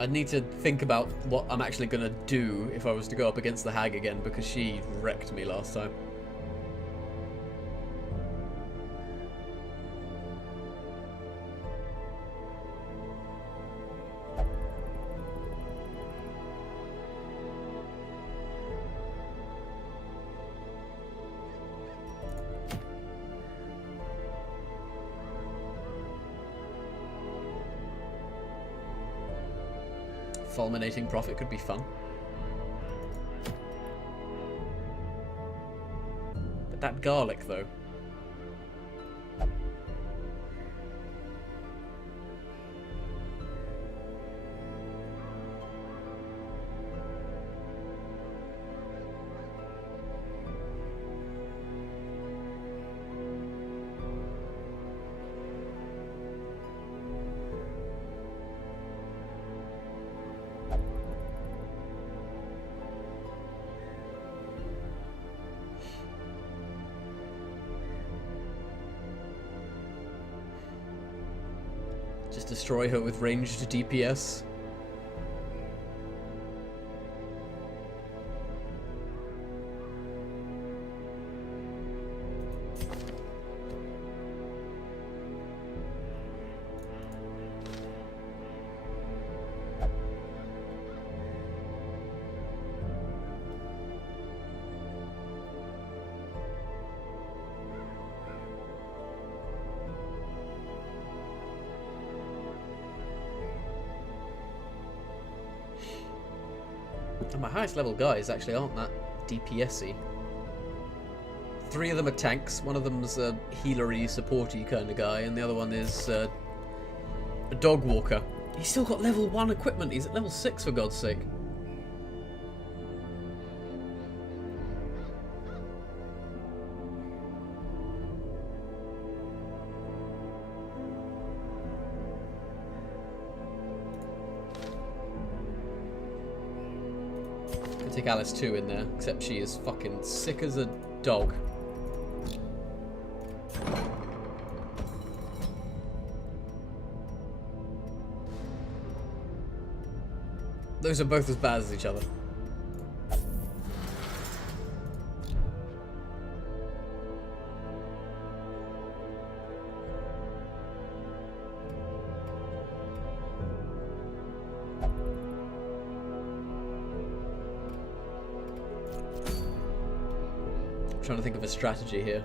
I'd need to think about what I'm actually going to do if I was to go up against the Hag again, because she wrecked me last time. Fulminating Prophet could be fun. But that garlic, though. destroy her with ranged DPS. And my highest level guys actually aren't that DPS-y. 3 of them are tanks, one of them's a healery, supporty kind of guy, and the other one is a dog walker. He's still got level 1 equipment, he's at level 6 for God's sake. Take Alice too in there, except she is fucking sick as a dog. Those are both as bad as each other. Trying to think of a strategy here.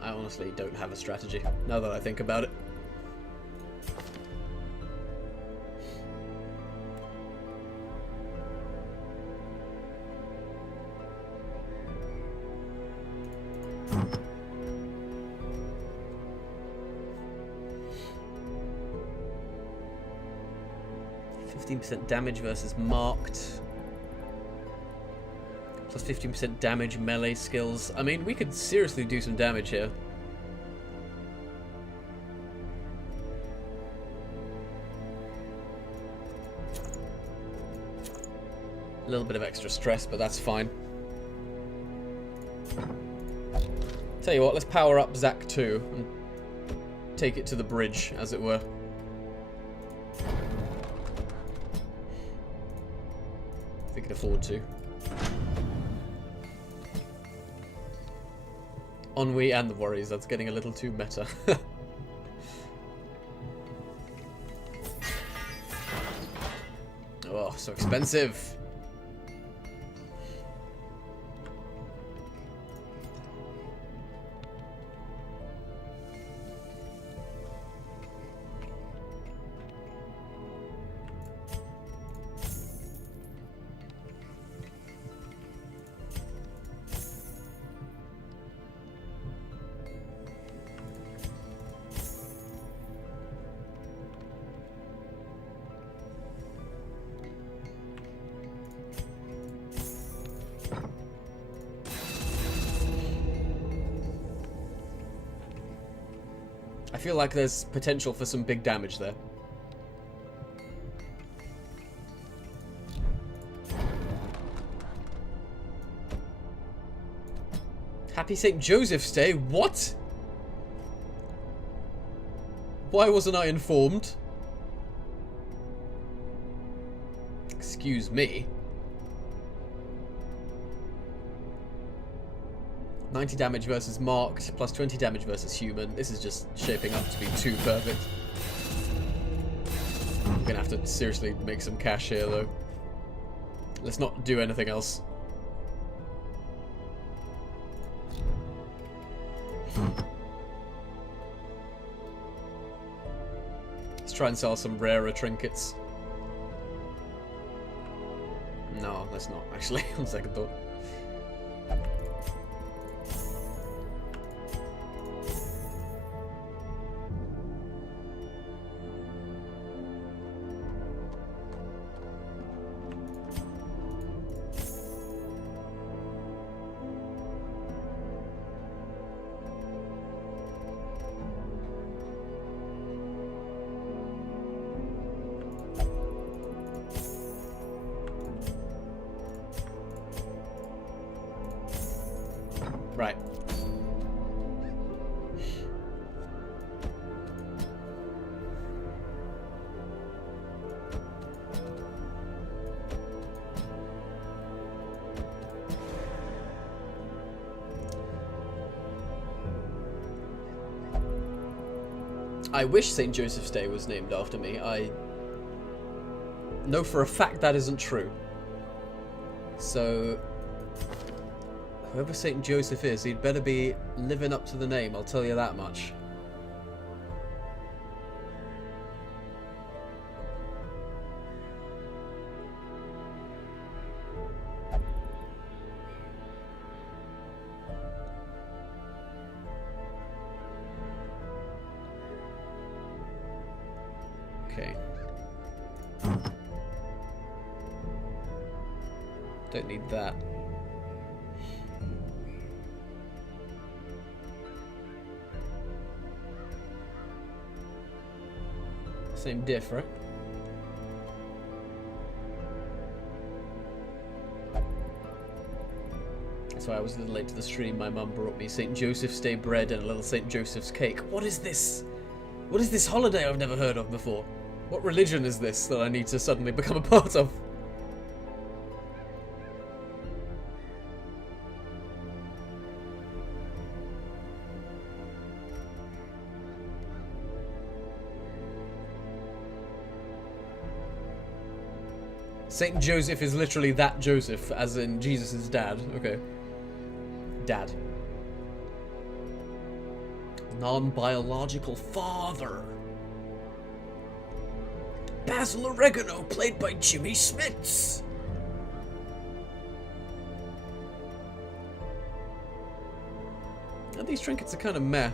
I honestly don't have a strategy, now that I think about it. %15 damage versus marked. Plus 15% damage, melee skills. I mean, we could seriously do some damage here. A little bit of extra stress, but that's fine. Tell you what, let's power up Zac 2 and take it to the bridge, as it were. If we can afford to. Ennui and the Warriors, that's getting a little too meta. Oh, so expensive. I feel like there's potential for some big damage there. Happy St. Joseph's Day? What? Why wasn't I informed? Excuse me. 90 damage versus marked, plus 20 damage versus human. This is just shaping up to be too perfect. I'm gonna have to seriously make some cash here, though. Let's not do anything else. Let's try and sell some rarer trinkets. No, let's not, actually, on second thought. Right. I wish St. Joseph's Day was named after me. I know for a fact that isn't true. So, whoever St. Joseph is, he'd better be living up to the name, I'll tell you that much. Okay. Don't need that. Same diff, right? That's why I was a little late to the stream. My mum brought me St. Joseph's Day bread and a little St. Joseph's cake. What is this? What is this holiday I've never heard of before? What religion is this that I need to suddenly become a part of? Saint Joseph is literally that Joseph, as in Jesus' dad. Okay. Dad. Non-biological father. Basil Oregano, played by Jimmy Smits. These trinkets are kind of meh.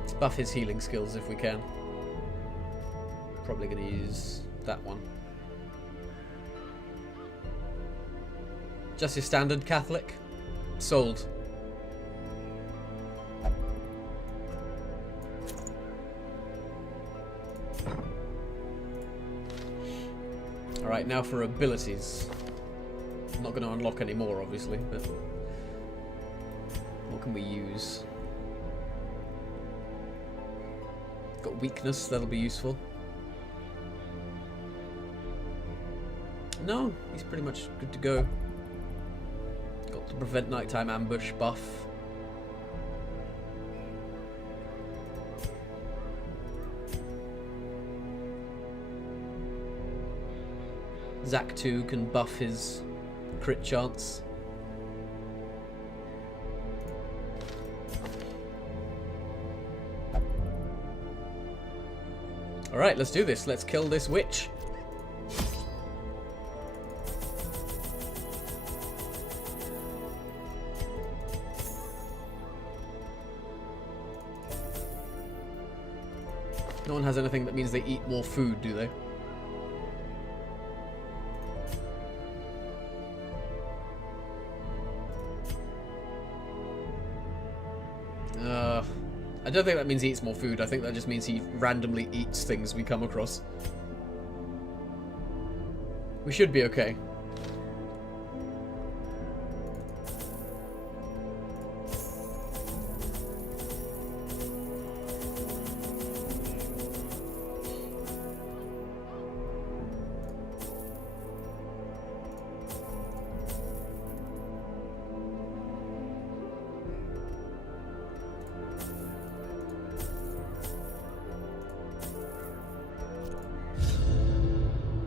Let's buff his healing skills if we can. Probably going to use that one. Just your standard Catholic? Sold. Alright, now for abilities. I'm not going to unlock any more, obviously, but what can we use? Got weakness, that'll be useful. No, he's pretty much good to go. Got the prevent nighttime ambush buff. Zac 2 can buff his crit chance. Alright, let's do this. Let's kill this witch. No one has anything that means they eat more food, do they? I don't think that means he eats more food. I think that just means he randomly eats things we come across. We should be okay.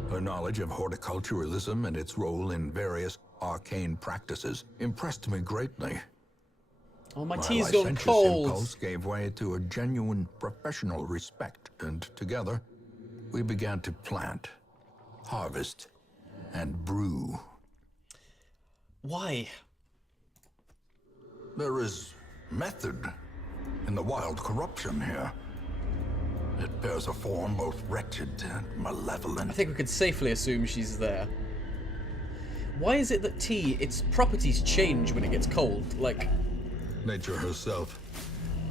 Her knowledge of horticulturalism and its role in various arcane practices impressed me greatly. Oh, my My tea's gone licentious cold. impulse gave way to a genuine professional respect, and together we began to plant, harvest, and brew. Why? There is method in the wild corruption here. It bears a form both wretched and malevolent. I think we could safely assume she's there. Why is it that tea, its properties change when it gets cold? Like, Nature herself,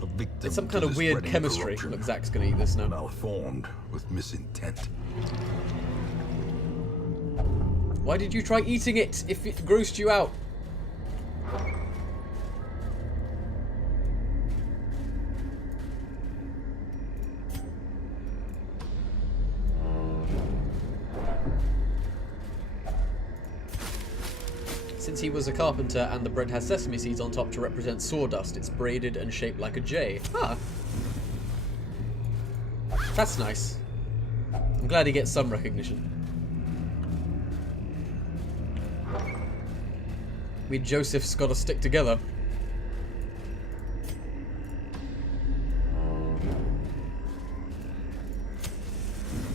a victim it's some to kind of this weird spreading chemistry. corruption, Look, Zach's gonna eat this now. malformed with misintent. Why did you try eating it if it grossed you out? Since he was a carpenter and the bread has sesame seeds on top to represent sawdust, it's braided and shaped like a J. Ah. That's nice. I'm glad he gets some recognition. We Joseph's gotta stick together.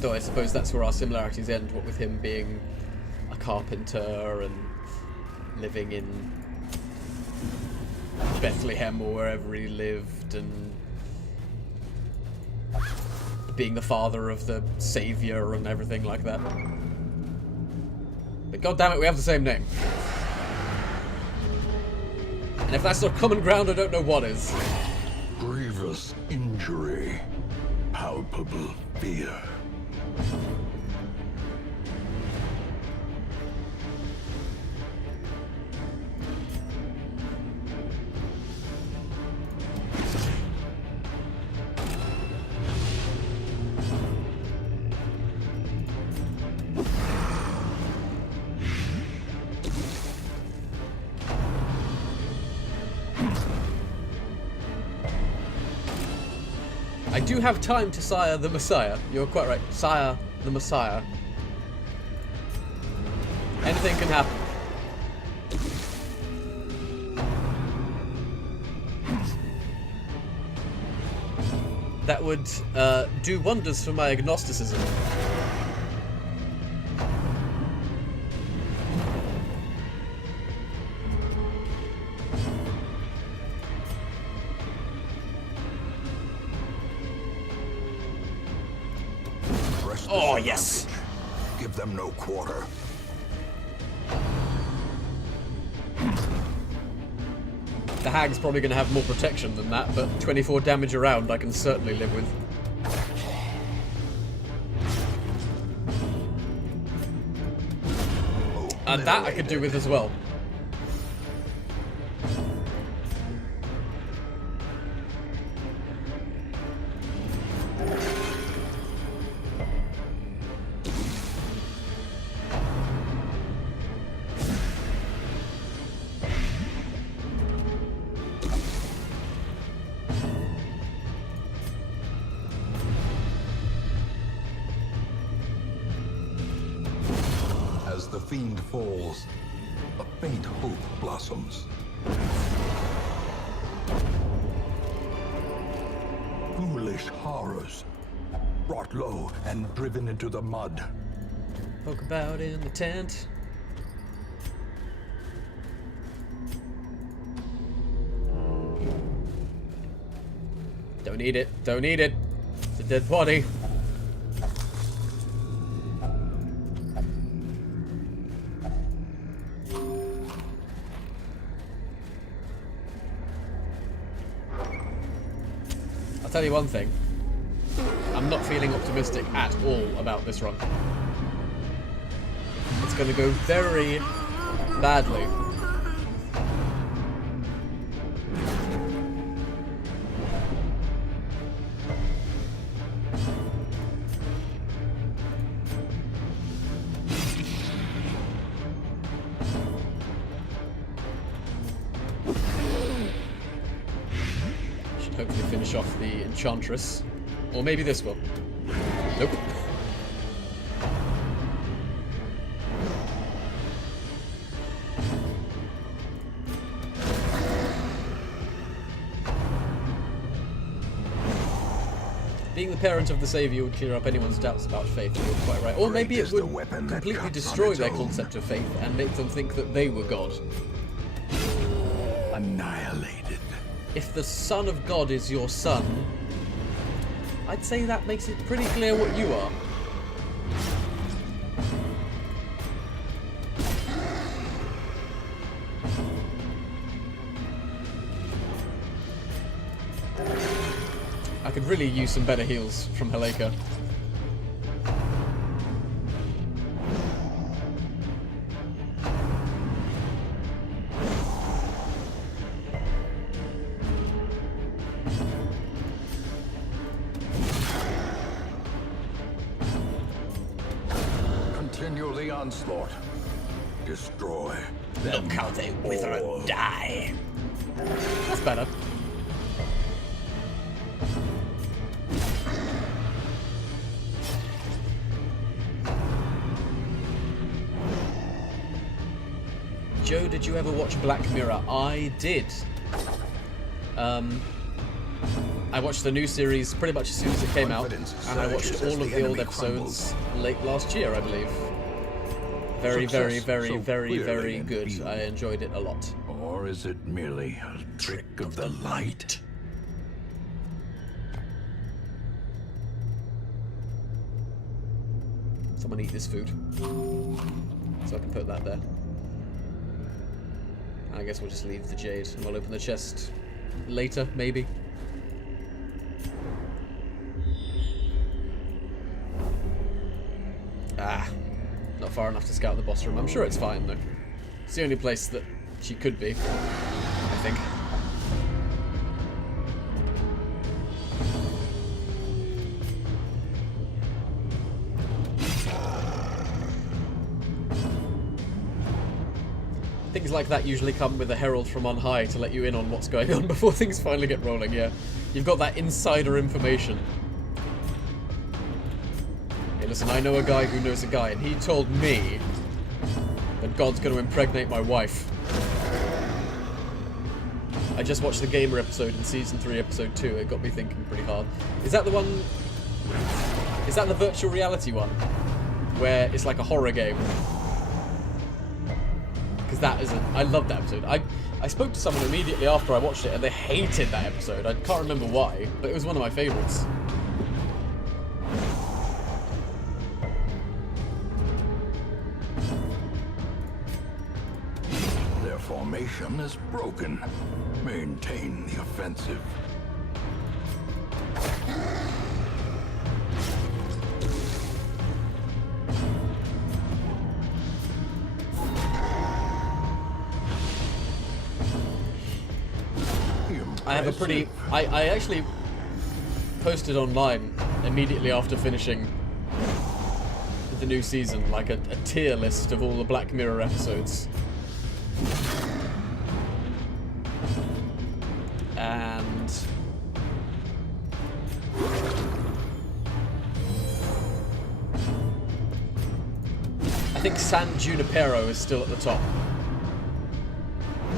Though I suppose that's where our similarities end, what with him being a carpenter and living in Bethlehem or wherever he lived, and being the father of the Savior and everything like that. But god damn it, we have the same name. And if that's not common ground, I don't know what is. Grievous injury, palpable fear. I do have time to sire the Messiah. You're quite right. Sire the Messiah. Anything can happen. That would do wonders for my agnosticism. Oh, yes! Give them no quarter. The hag's probably going to have more protection than that, but 24 damage around I can certainly live with. And that I could do with as well. As the fiend falls, a faint hope blossoms. Foolish horrors, brought low and driven into the mud. Poke about in the tent. Don't eat it. Don't eat it. It's a dead body. I'll tell you one thing. I'm not feeling optimistic at all about this run. It's going to go very badly. Should hopefully finish off the Enchantress. Or maybe this will. Nope. Being the parent of the Savior would clear up anyone's doubts about faith, you're quite right. Or maybe it would completely destroy their concept of faith and make them think that they were God. Annihilated. If the Son of God is your son, I'd say that makes it pretty clear what you are. could really use some better heals from Heleka. Continue the onslaught. Destroy. Look how they wither and die. That's better. Joe, did you ever watch Black Mirror? I did. I watched the new series pretty much as soon as it came out, and I watched all of the old episodes late last year, I believe. Very, very, very, very, very good. I enjoyed it a lot. Or is it merely a trick of the light? Someone eat this food. So I can put that there. I guess we'll just leave the jade and we'll open the chest later, maybe. Ah, not far enough to scout the boss room. I'm sure it's fine though. It's the only place that she could be, I think. Things like that usually come with a herald from on high to let you in on what's going on before things finally get rolling, yeah. You've got that insider information. Hey, listen, I know a guy who knows a guy, and he told me that God's going to impregnate my wife. I just watched the Gamer episode in Season 3, Episode 2. It got me thinking pretty hard. Is that the one... Is that the virtual reality one? Where it's like a horror game? Because that is I love that episode. I spoke to someone immediately after I watched it and they hated that episode. I can't remember why, but it was one of my favourites. Their formation is broken. Maintain the offensive. I have a pretty... I actually posted online immediately after finishing the new season, like a tier list of all the Black Mirror episodes. And... I think San Junipero is still at the top.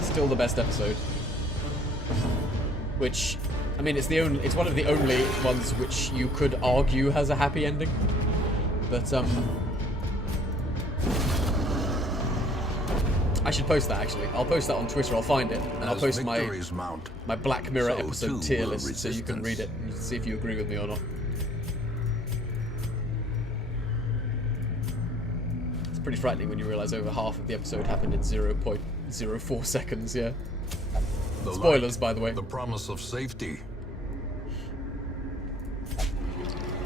Still the best episode. Which, I mean, it's one of the only ones which you could argue has a happy ending. But I should post that actually. I'll post that on Twitter. I'll find it and I'll post my Black Mirror episode tier list so you can read it and see if you agree with me or not. It's pretty frightening when you realise over half of the episode happened in 0.04 seconds. Yeah. Spoilers, by the way. The promise of safety.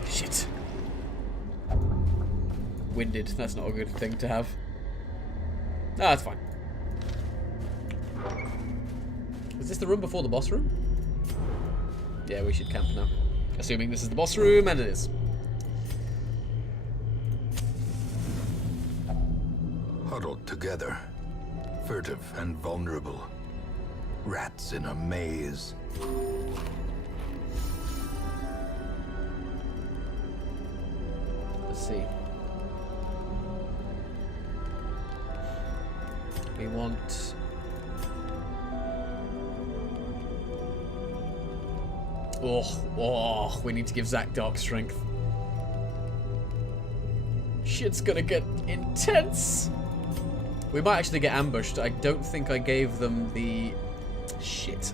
Shit. Winded. That's not a good thing to have. No, that's fine. Is this the room before the boss room? Yeah, we should camp now. Assuming this is the boss room, and it is. Huddled together. Furtive and vulnerable. Rats in a maze. Let's see. We want... Oh, we need to give Zack Dark Strength. Shit's gonna get intense! We might actually get ambushed. I don't think I gave them the... Shit.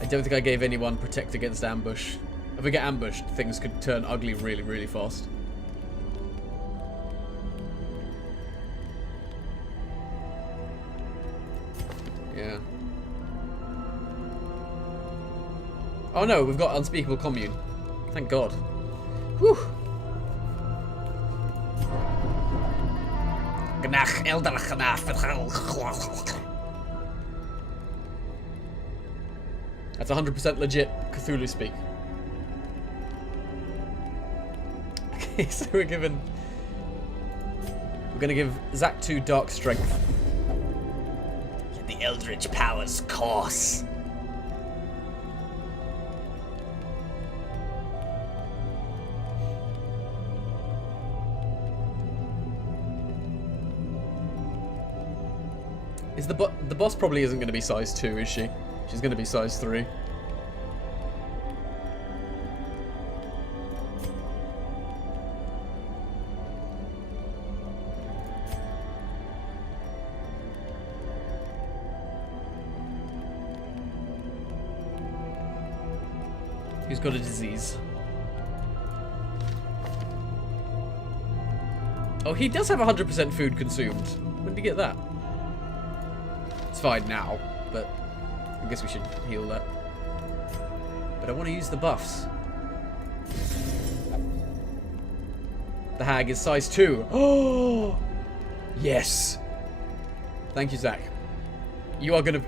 I don't think I gave anyone Protect Against Ambush. If we get ambushed, things could turn ugly really, really fast. Yeah. Oh no, we've got Unspeakable Commune. Thank God. Whew. That's 100% legit Cthulhu speak. Okay, so we're gonna give Zack 2 Dark Strength. Let the Eldritch powers course. Is the boss probably isn't going to be size 2, is she? She's going to be size 3. Who's got a disease? Oh, he does have 100% food consumed. When did he get that? It's fine now, but I guess we should heal that. But I want to use the buffs. The hag is size 2. Oh! Yes! Thank you, Zack. You are gonna...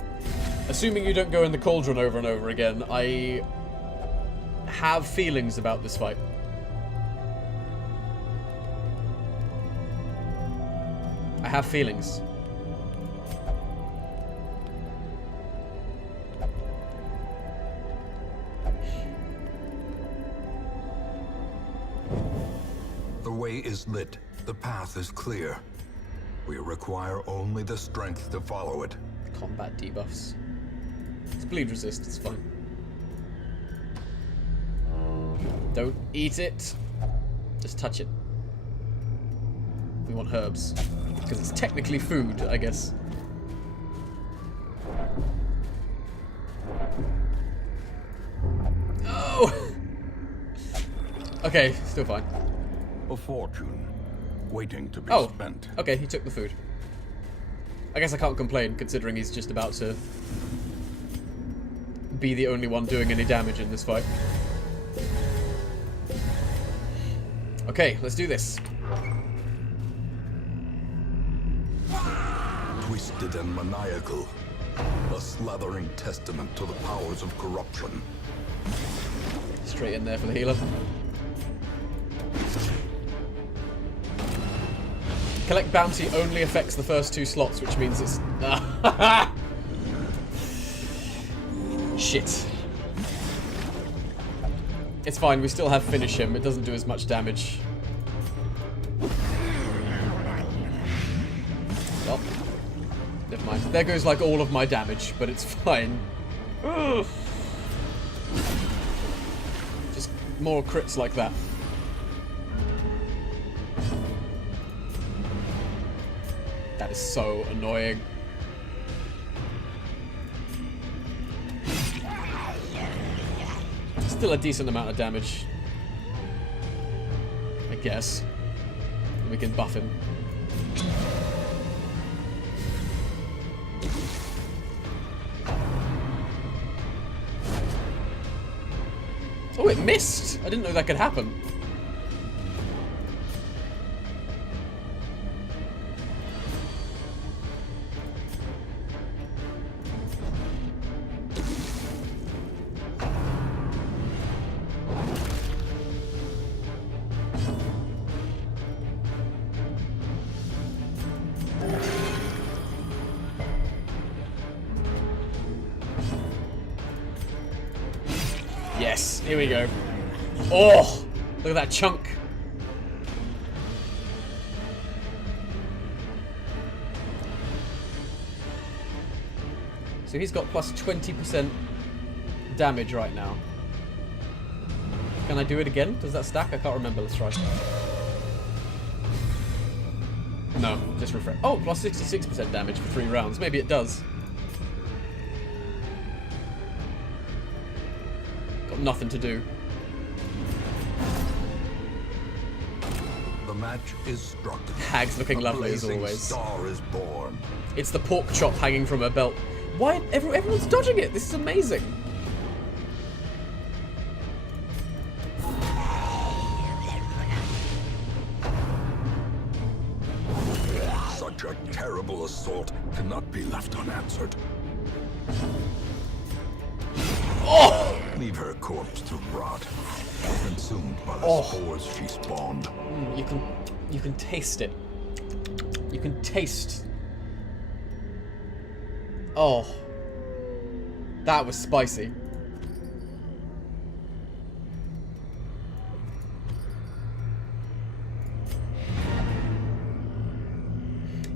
Assuming you don't go in the cauldron over and over again, I have feelings about this fight. I have feelings. The way is lit. The path is clear. We require only the strength to follow it. Combat debuffs. It's bleed resist, it's fine. Don't eat it. Just touch it. We want herbs. Because it's technically food, I guess. Oh! Okay, still fine. A fortune, waiting to be spent. Okay, he took the food. I guess I can't complain, considering he's just about to be the only one doing any damage in this fight. Okay, let's do this. Twisted and maniacal. A slathering testament to the powers of corruption. Straight in there for the healer. Collect bounty only affects the first 2 slots, which means it's... Shit. It's fine, we still have finish him. It doesn't do as much damage. Oh. Never mind. There goes like all of my damage, but it's fine. Ugh. Just more crits like that. That is so annoying. Still a decent amount of damage. I guess. We can buff him. Oh, it missed! I didn't know that could happen. Yes, here we go. Oh, look at that chunk. So he's got plus 20% damage right now. Can I do it again? Does that stack? I can't remember. Let's try. No, just refresh. Oh, plus 66% damage for 3 rounds. Maybe it does. Got nothing to do. The match is struck. Hag's looking lovely as always. Star is born. It's the pork chop hanging from her belt. Why? Everyone's dodging it. This is amazing. terrible assault cannot be left unanswered. Oh! Leave her corpse to rot, consumed by the spores she spawned. You can taste it. You can taste. Oh. That was spicy.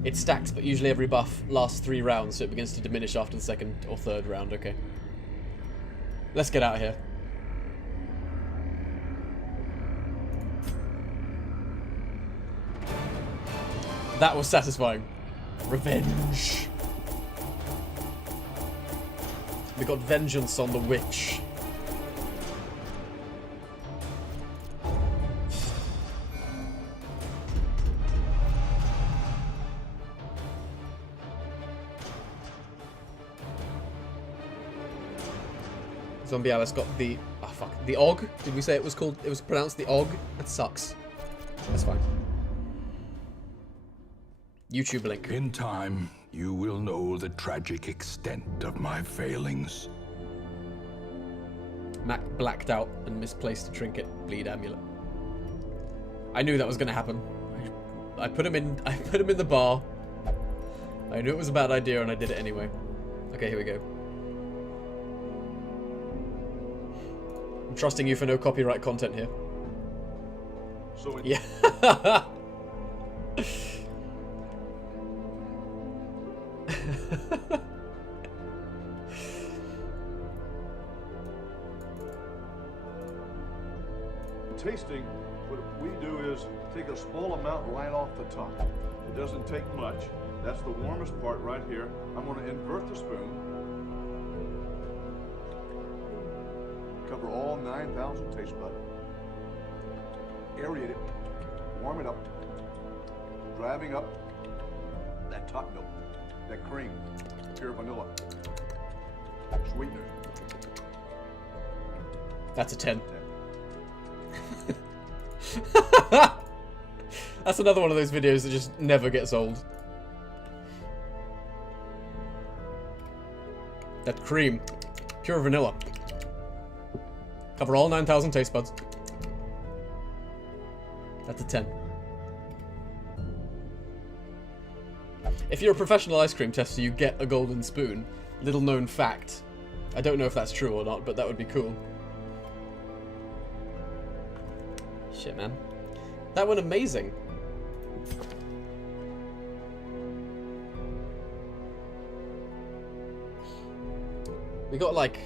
It stacks, but usually every buff lasts 3 rounds, so it begins to diminish after the 2nd or 3rd round, okay. Let's get out of here. That was satisfying. Revenge. We got vengeance on the witch. Zombie Alice got the... Oh, fuck. The Og? Did we say it was called... It was pronounced the Og? That sucks. That's fine. YouTube link. In time, you will know the tragic extent of my failings. Mac blacked out and misplaced a trinket. Bleed amulet. I knew that was going to happen. I put him in the bar. I knew it was a bad idea and I did it anyway. Okay, here we go. I'm trusting you for no copyright content here. So yeah. tasting, what we do is take a small amount right off the top. It doesn't take much. That's the warmest part right here. I'm going to invert the spoon. Cover all 9,000 taste buds. Aerate it. Warm it up. Driving up that top note, that cream, pure vanilla, sweetener. That's a 10. That's another one of those videos that just never gets old. That cream, pure vanilla. Cover all 9,000 taste buds. That's a 10. If you're a professional ice cream tester, you get a golden spoon. Little known fact. I don't know if that's true or not, but that would be cool. Shit, man. That went amazing. We got, like...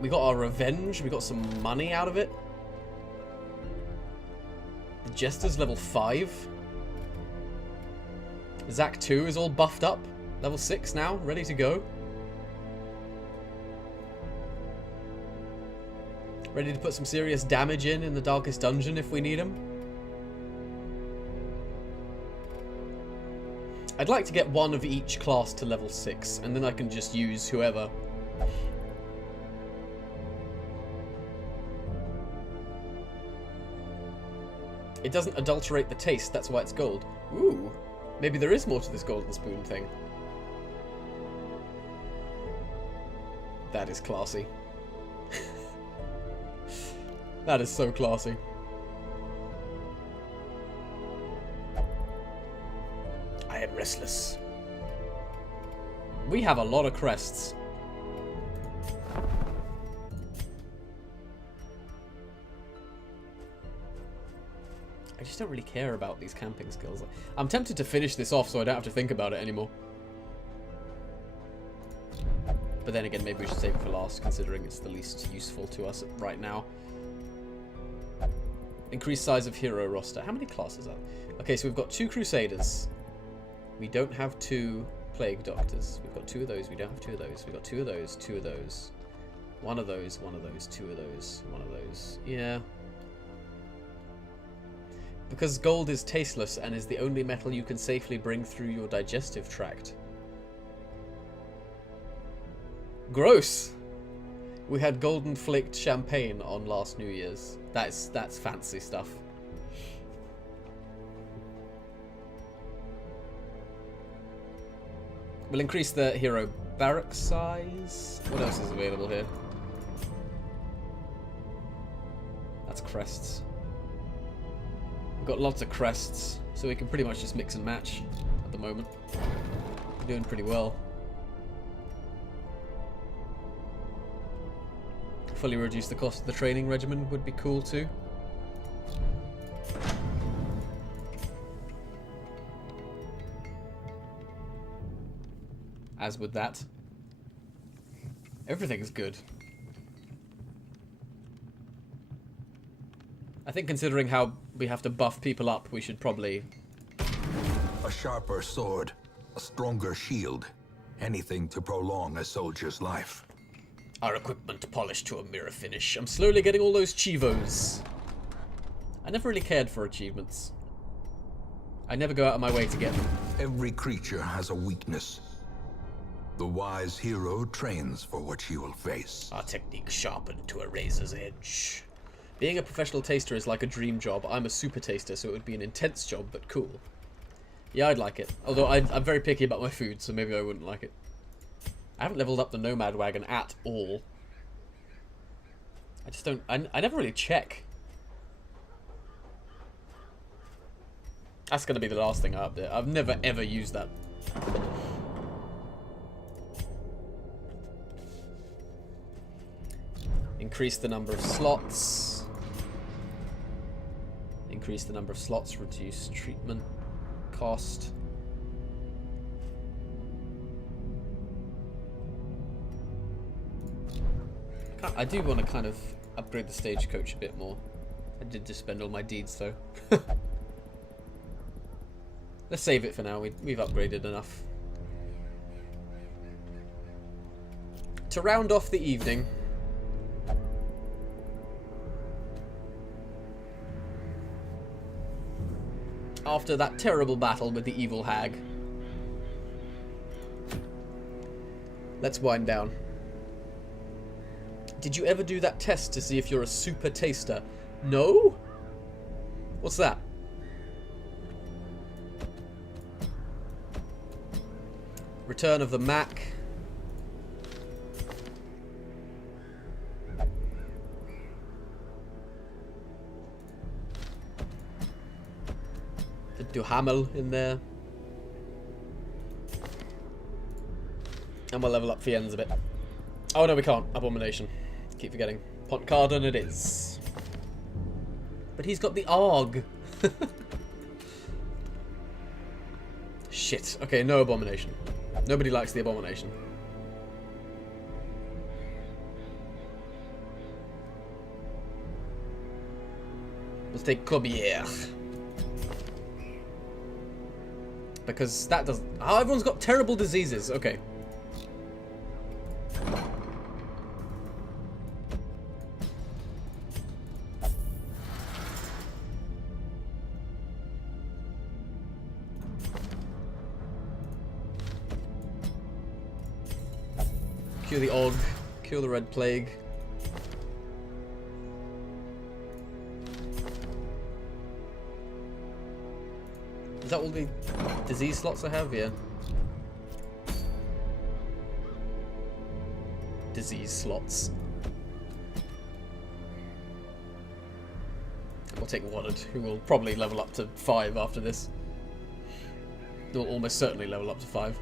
We got our revenge. We got some money out of it. The Jester's level 5. Zac 2 is all buffed up. Level 6 now. Ready to go. Ready to put some serious damage in the Darkest Dungeon if we need him. I'd like to get one of each class to level 6, and then I can just use whoever. It doesn't adulterate the taste, that's why it's gold. Ooh, maybe there is more to this golden spoon thing. That is classy. That is so classy. I am restless. We have a lot of crests. I just don't really care about these camping skills. I'm tempted to finish this off so I don't have to think about it anymore. But then again, maybe we should save it for last, considering it's the least useful to us right now. Increased size of hero roster. How many classes are there? Okay, so we've got 2 Crusaders. We don't have 2 Plague Doctors. We've got 2 of those. We don't have 2 of those. We've got 2 of those, 2 of those. 1 of those, 1 of those, 2 of those, 1 of those. Yeah. Because gold is tasteless and is the only metal you can safely bring through your digestive tract. Gross! We had golden flaked champagne on last New Year's. That's fancy stuff. We'll increase the hero barrack size. What else is available here? That's crests. We've got lots of crests, so we can pretty much just mix and match at the moment. We're doing pretty well. Fully reduce the cost of the training regimen would be cool too. As with that. Everything is good. I think considering how we have to buff people up, we should probably... A sharper sword, a stronger shield, anything to prolong a soldier's life. Our equipment polished to a mirror finish. I'm slowly getting all those chivos. I never really cared for achievements. I never go out of my way to get them. Every creature has a weakness. The wise hero trains for what she will face. Our technique sharpened to a razor's edge. Being a professional taster is like a dream job. I'm a super taster, so it would be an intense job, but cool. Yeah, I'd like it. Although I'm very picky about my food, so maybe I wouldn't like it. I haven't leveled up the Nomad Wagon at all. I just don't... I never really check. That's going to be the last thing I update. I've never ever used that. Increase the number of slots. Increase the number of slots, reduce treatment cost. I do want to kind of upgrade the stagecoach a bit more. I did just spend all my deeds though. Let's save it for now. We've upgraded enough. To round off the evening, after that terrible battle with the evil hag, let's wind down. Did you ever do that test to see if you're a super taster? No? What's that? Return of the Mac. The Duhamel in there. And we'll level up Fiennes a bit. Oh no, we can't. Abomination. Keep forgetting. Pontcarden it is. But he's got the ARG. Shit. Okay, no Abomination. Nobody likes the Abomination. Let's take Corbière. Because that doesn't... Oh, everyone's got terrible diseases. Okay. Cure the Og, cure the Red Plague. Is that all the disease slots I have? Yeah. Disease slots. We'll take Woodard, who will probably level up to 5 after this. He'll almost certainly level up to 5.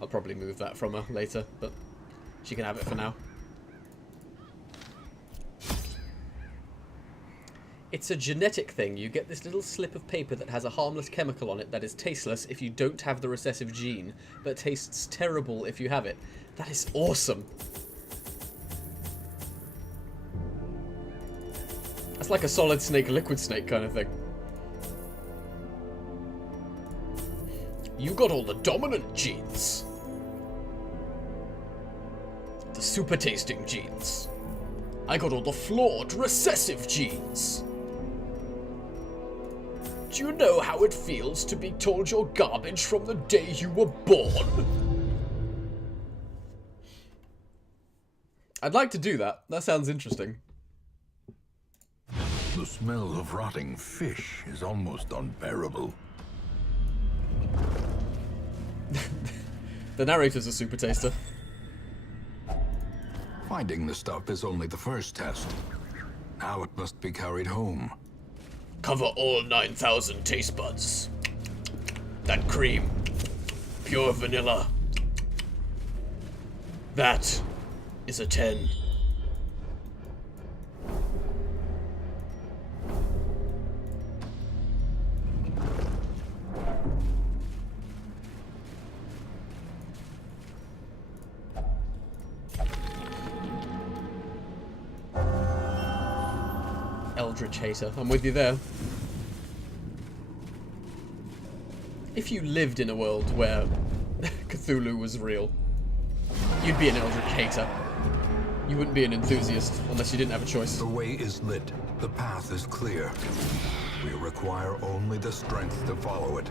I'll probably move that from her later, but she can have it for now. It's a genetic thing. You get this little slip of paper that has a harmless chemical on it that is tasteless if you don't have the recessive gene, but tastes terrible if you have it. That is awesome. That's like a solid snake, liquid snake kind of thing. You got all the dominant genes. The super tasting genes. I got all the flawed recessive genes. Do you know how it feels to be told you're garbage from the day you were born? I'd like to do that. That sounds interesting. The smell of rotting fish is almost unbearable. The narrator's a super taster. Finding the stuff is only the first test. Now it must be carried home. Cover all 9,000 taste buds. That cream. Pure vanilla. That is a 10. Eldritch hater. I'm with you there. If you lived in a world where Cthulhu was real, you'd be an Eldritch hater. You wouldn't be an enthusiast unless you didn't have a choice. The way is lit. The path is clear. We require only the strength to follow it.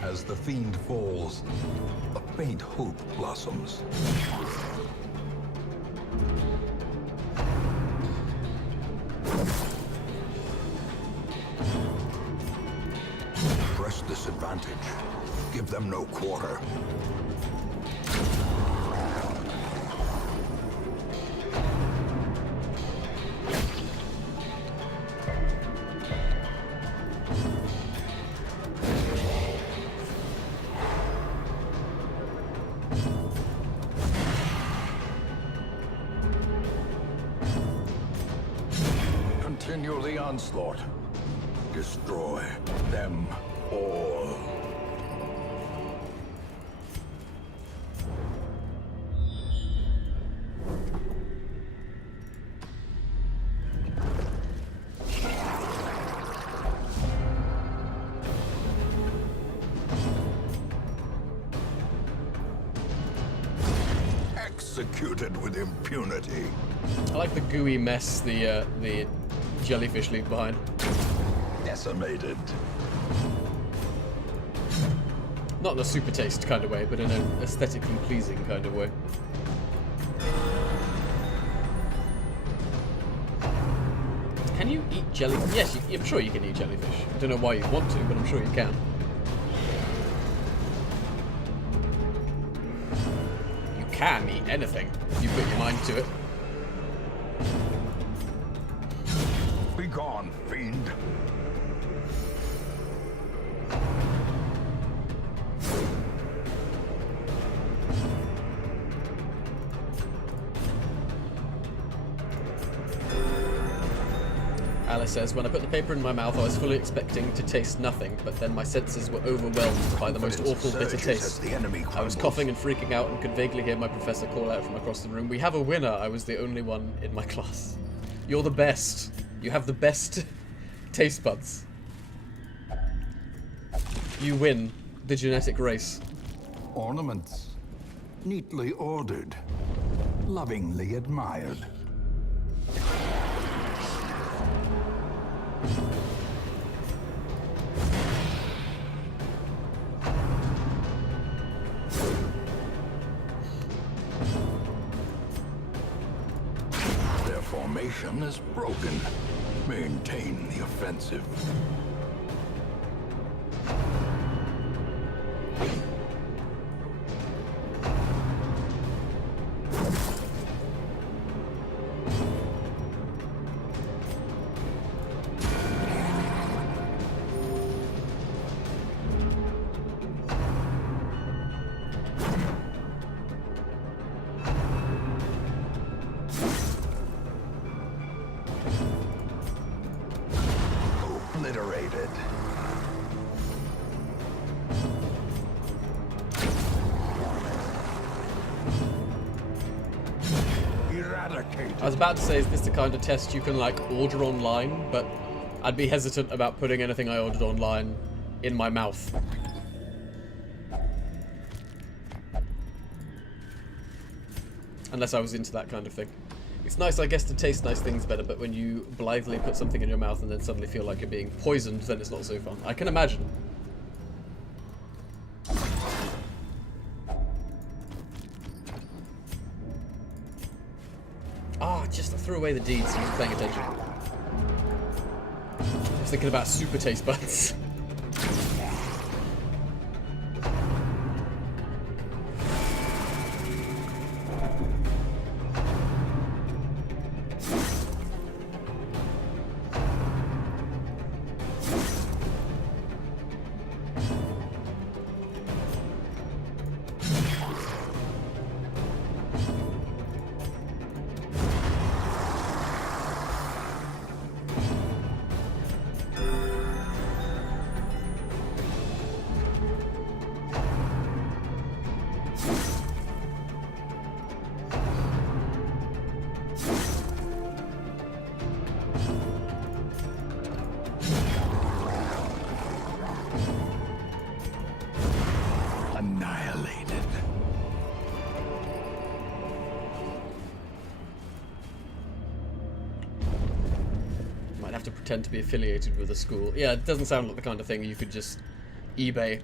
As the fiend falls, a faint hope blossoms. Press this advantage. Give them no quarter. Continue the onslaught. Destroy them all. Executed with impunity. I like the gooey mess the jellyfish leave behind. Decimated. Not in a super taste kind of way, but in an aesthetically pleasing kind of way. Can you eat jellyfish? Yes, I'm sure you can eat jellyfish. I don't know why you'd want to, but I'm sure you can. You can eat anything if you put your mind to it. Be gone, fiend. Alice says, when I put the paper in my mouth, I was fully expecting to taste nothing, but then my senses were overwhelmed by the most awful bitter taste. I was coughing and freaking out and could vaguely hear my professor call out from across the room, "We have a winner!" I was the only one in my class. You're the best. You have the best taste buds. You win the genetic race. Ornaments, neatly ordered, lovingly admired. Their formation is broken. Maintain the offensive. obliterated. Eradicated. I was about to say, is this the kind of test you can, like, order online? But I'd be hesitant about putting anything I ordered online in my mouth. Unless I was into that kind of thing. It's nice, I guess, to taste nice things better, but when you blithely put something in your mouth and then suddenly feel like you're being poisoned, then it's not so fun. I can imagine. Ah, just threw away the deeds so you were paying attention. I was thinking about super taste buds. Annihilated. Might have to pretend to be affiliated with a school. Yeah, it doesn't sound like the kind of thing you could just eBay.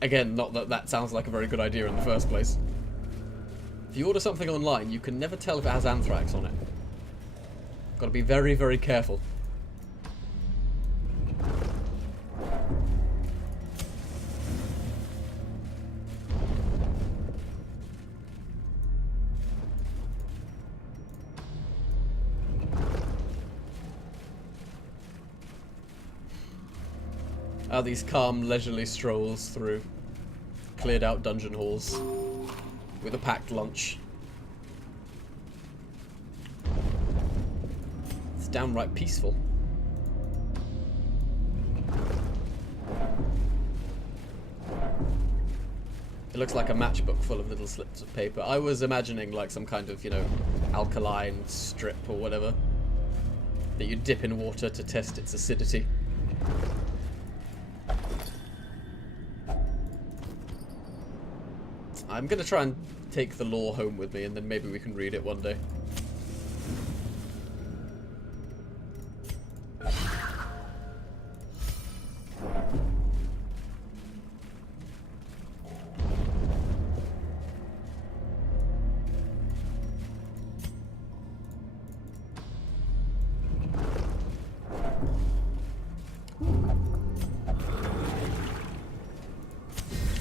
Again, not that that sounds like a very good idea in the first place. If you order something online, you can never tell if it has anthrax on it. Gotta be very, very careful. These calm, leisurely strolls through cleared out dungeon halls with a packed lunch. It's downright peaceful. It looks like a matchbook full of little slips of paper. I was imagining like some kind of, you know, alkaline strip or whatever that you dip in water to test its acidity. I'm gonna try and take the lore home with me, and then maybe we can read it one day.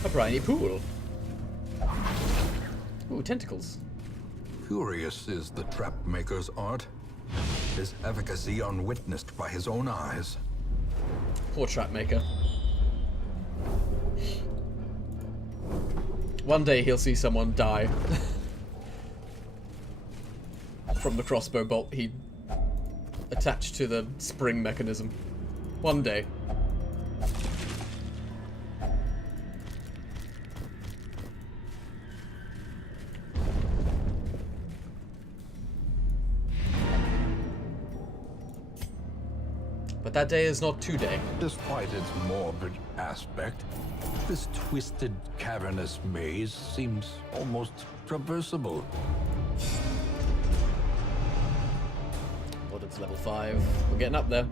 A briny pool. Ooh, tentacles. Curious is the trap maker's art. His efficacy unwitnessed by his own eyes. Poor trap maker. One day he'll see someone die from the crossbow bolt he attached to the spring mechanism. One day. But that day is not today. Despite its morbid aspect, this twisted, cavernous maze seems almost traversable. Well, it's level 5. We're getting up there.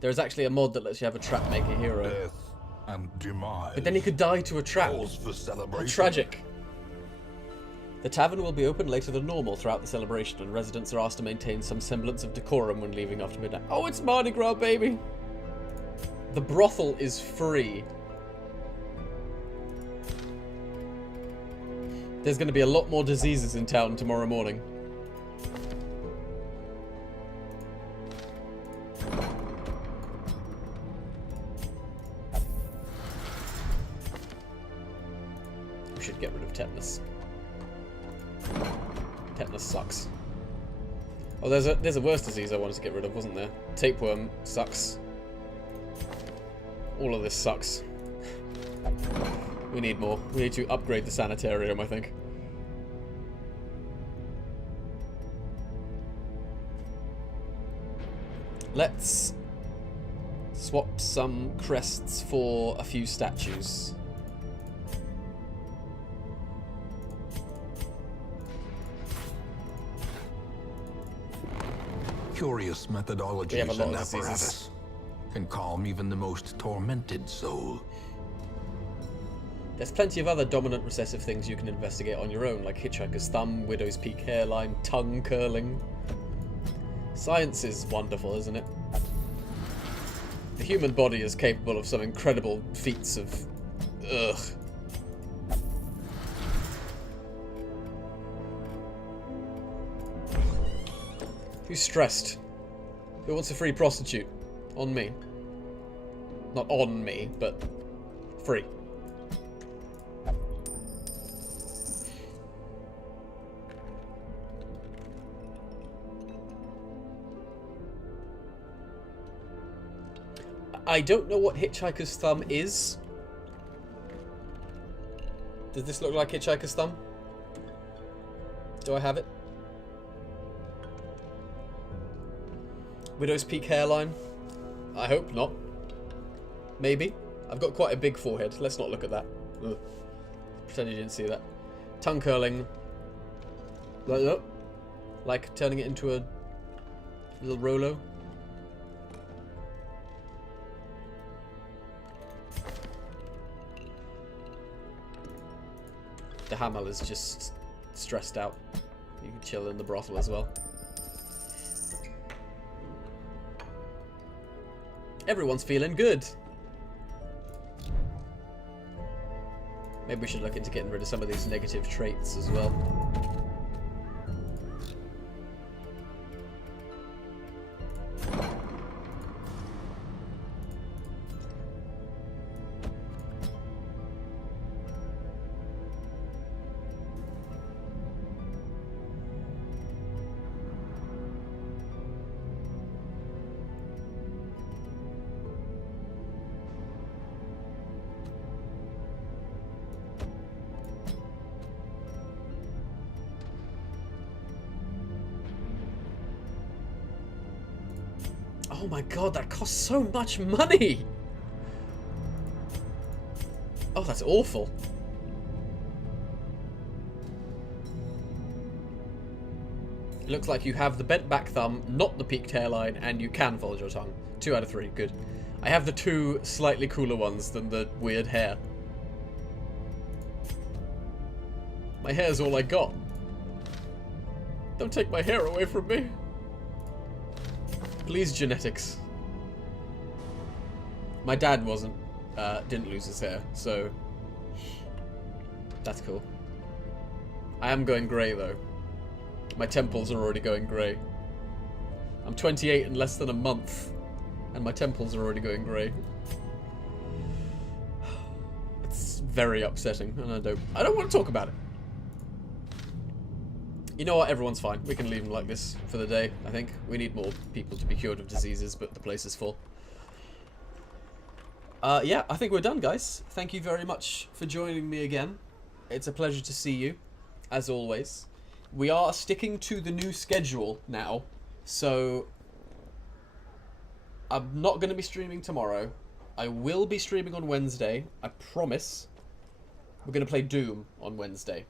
There's actually a mod that lets you have a trap maker hero. Death and demise. But then he could die to a trap. Calls for celebration. Tragic. The tavern will be open later than normal throughout the celebration, and residents are asked to maintain some semblance of decorum when leaving after midnight. Oh, it's Mardi Gras, baby! The brothel is free. There's going to be a lot more diseases in town tomorrow morning. We should get rid of tetanus. Tetanus sucks. Oh, there's a worse disease I wanted to get rid of, wasn't there? Tapeworm sucks. All of this sucks. We need more. We need to upgrade the sanitarium, I think. Let's swap some crests for a few statues. Curious methodologies We have a lot and of diseases. apparatus can calm even the most tormented soul. There's plenty of other dominant recessive things you can investigate on your own, like hitchhiker's thumb, widow's peak hairline, tongue curling. Science is wonderful, isn't it? The human body is capable of some incredible feats of... ugh. Who's stressed? Who wants a free prostitute? On me. Not on me, but free. I don't know what Hitchhiker's Thumb is. Does this look like Hitchhiker's Thumb? Do I have it? Widow's Peak hairline? I hope not. Maybe. I've got quite a big forehead. Let's not look at that. Ugh. Pretend you didn't see that. Tongue curling. Like turning it into a little Rolo. The Hamel is just stressed out. You can chill in the brothel as well. Everyone's feeling good. Maybe we should look into getting rid of some of these negative traits as well. Oh my god, that costs so much money! Oh, that's awful. It looks like you have the bent back thumb, not the peaked hairline, and you can fold your tongue. 2 out of 3, good. I have the 2 slightly cooler ones than the weird hair. My hair's all I got. Don't take my hair away from me. Please, genetics. My dad didn't lose his hair, so that's cool. I am going grey though. My temples are already going grey. I'm 28 in less than a month, and my temples are already going grey. It's very upsetting, and I don't want to talk about it. You know what? Everyone's fine. We can leave them like this for the day, I think. We need more people to be cured of diseases, but the place is full. Yeah, I think we're done, guys. Thank you very much for joining me again. It's a pleasure to see you, as always. We are sticking to the new schedule now, so I'm not going to be streaming tomorrow. I will be streaming on Wednesday, I promise. We're going to play Doom on Wednesday.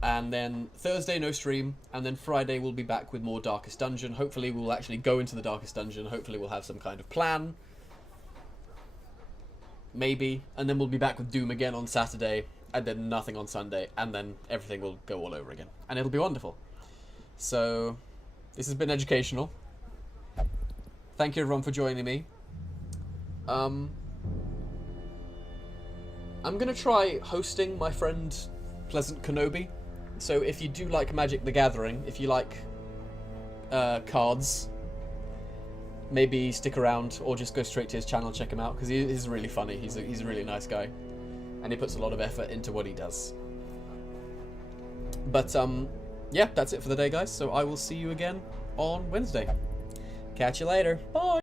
And then Thursday, no stream. And then Friday, we'll be back with more Darkest Dungeon. Hopefully, we'll actually go into the Darkest Dungeon. Hopefully, we'll have some kind of plan. Maybe. And then we'll be back with Doom again on Saturday. And then nothing on Sunday. And then everything will go all over again. And it'll be wonderful. So, this has been educational. Thank you, everyone, for joining me. I'm going to try hosting my friend Pleasant Kenobi. So if you do like Magic the Gathering, if you like cards, maybe stick around or just go straight to his channel, check him out, because he's really funny. He's a really nice guy, and he puts a lot of effort into what he does. But yeah, that's it for the day, guys. So I will see you again on Wednesday. Catch you later. Bye.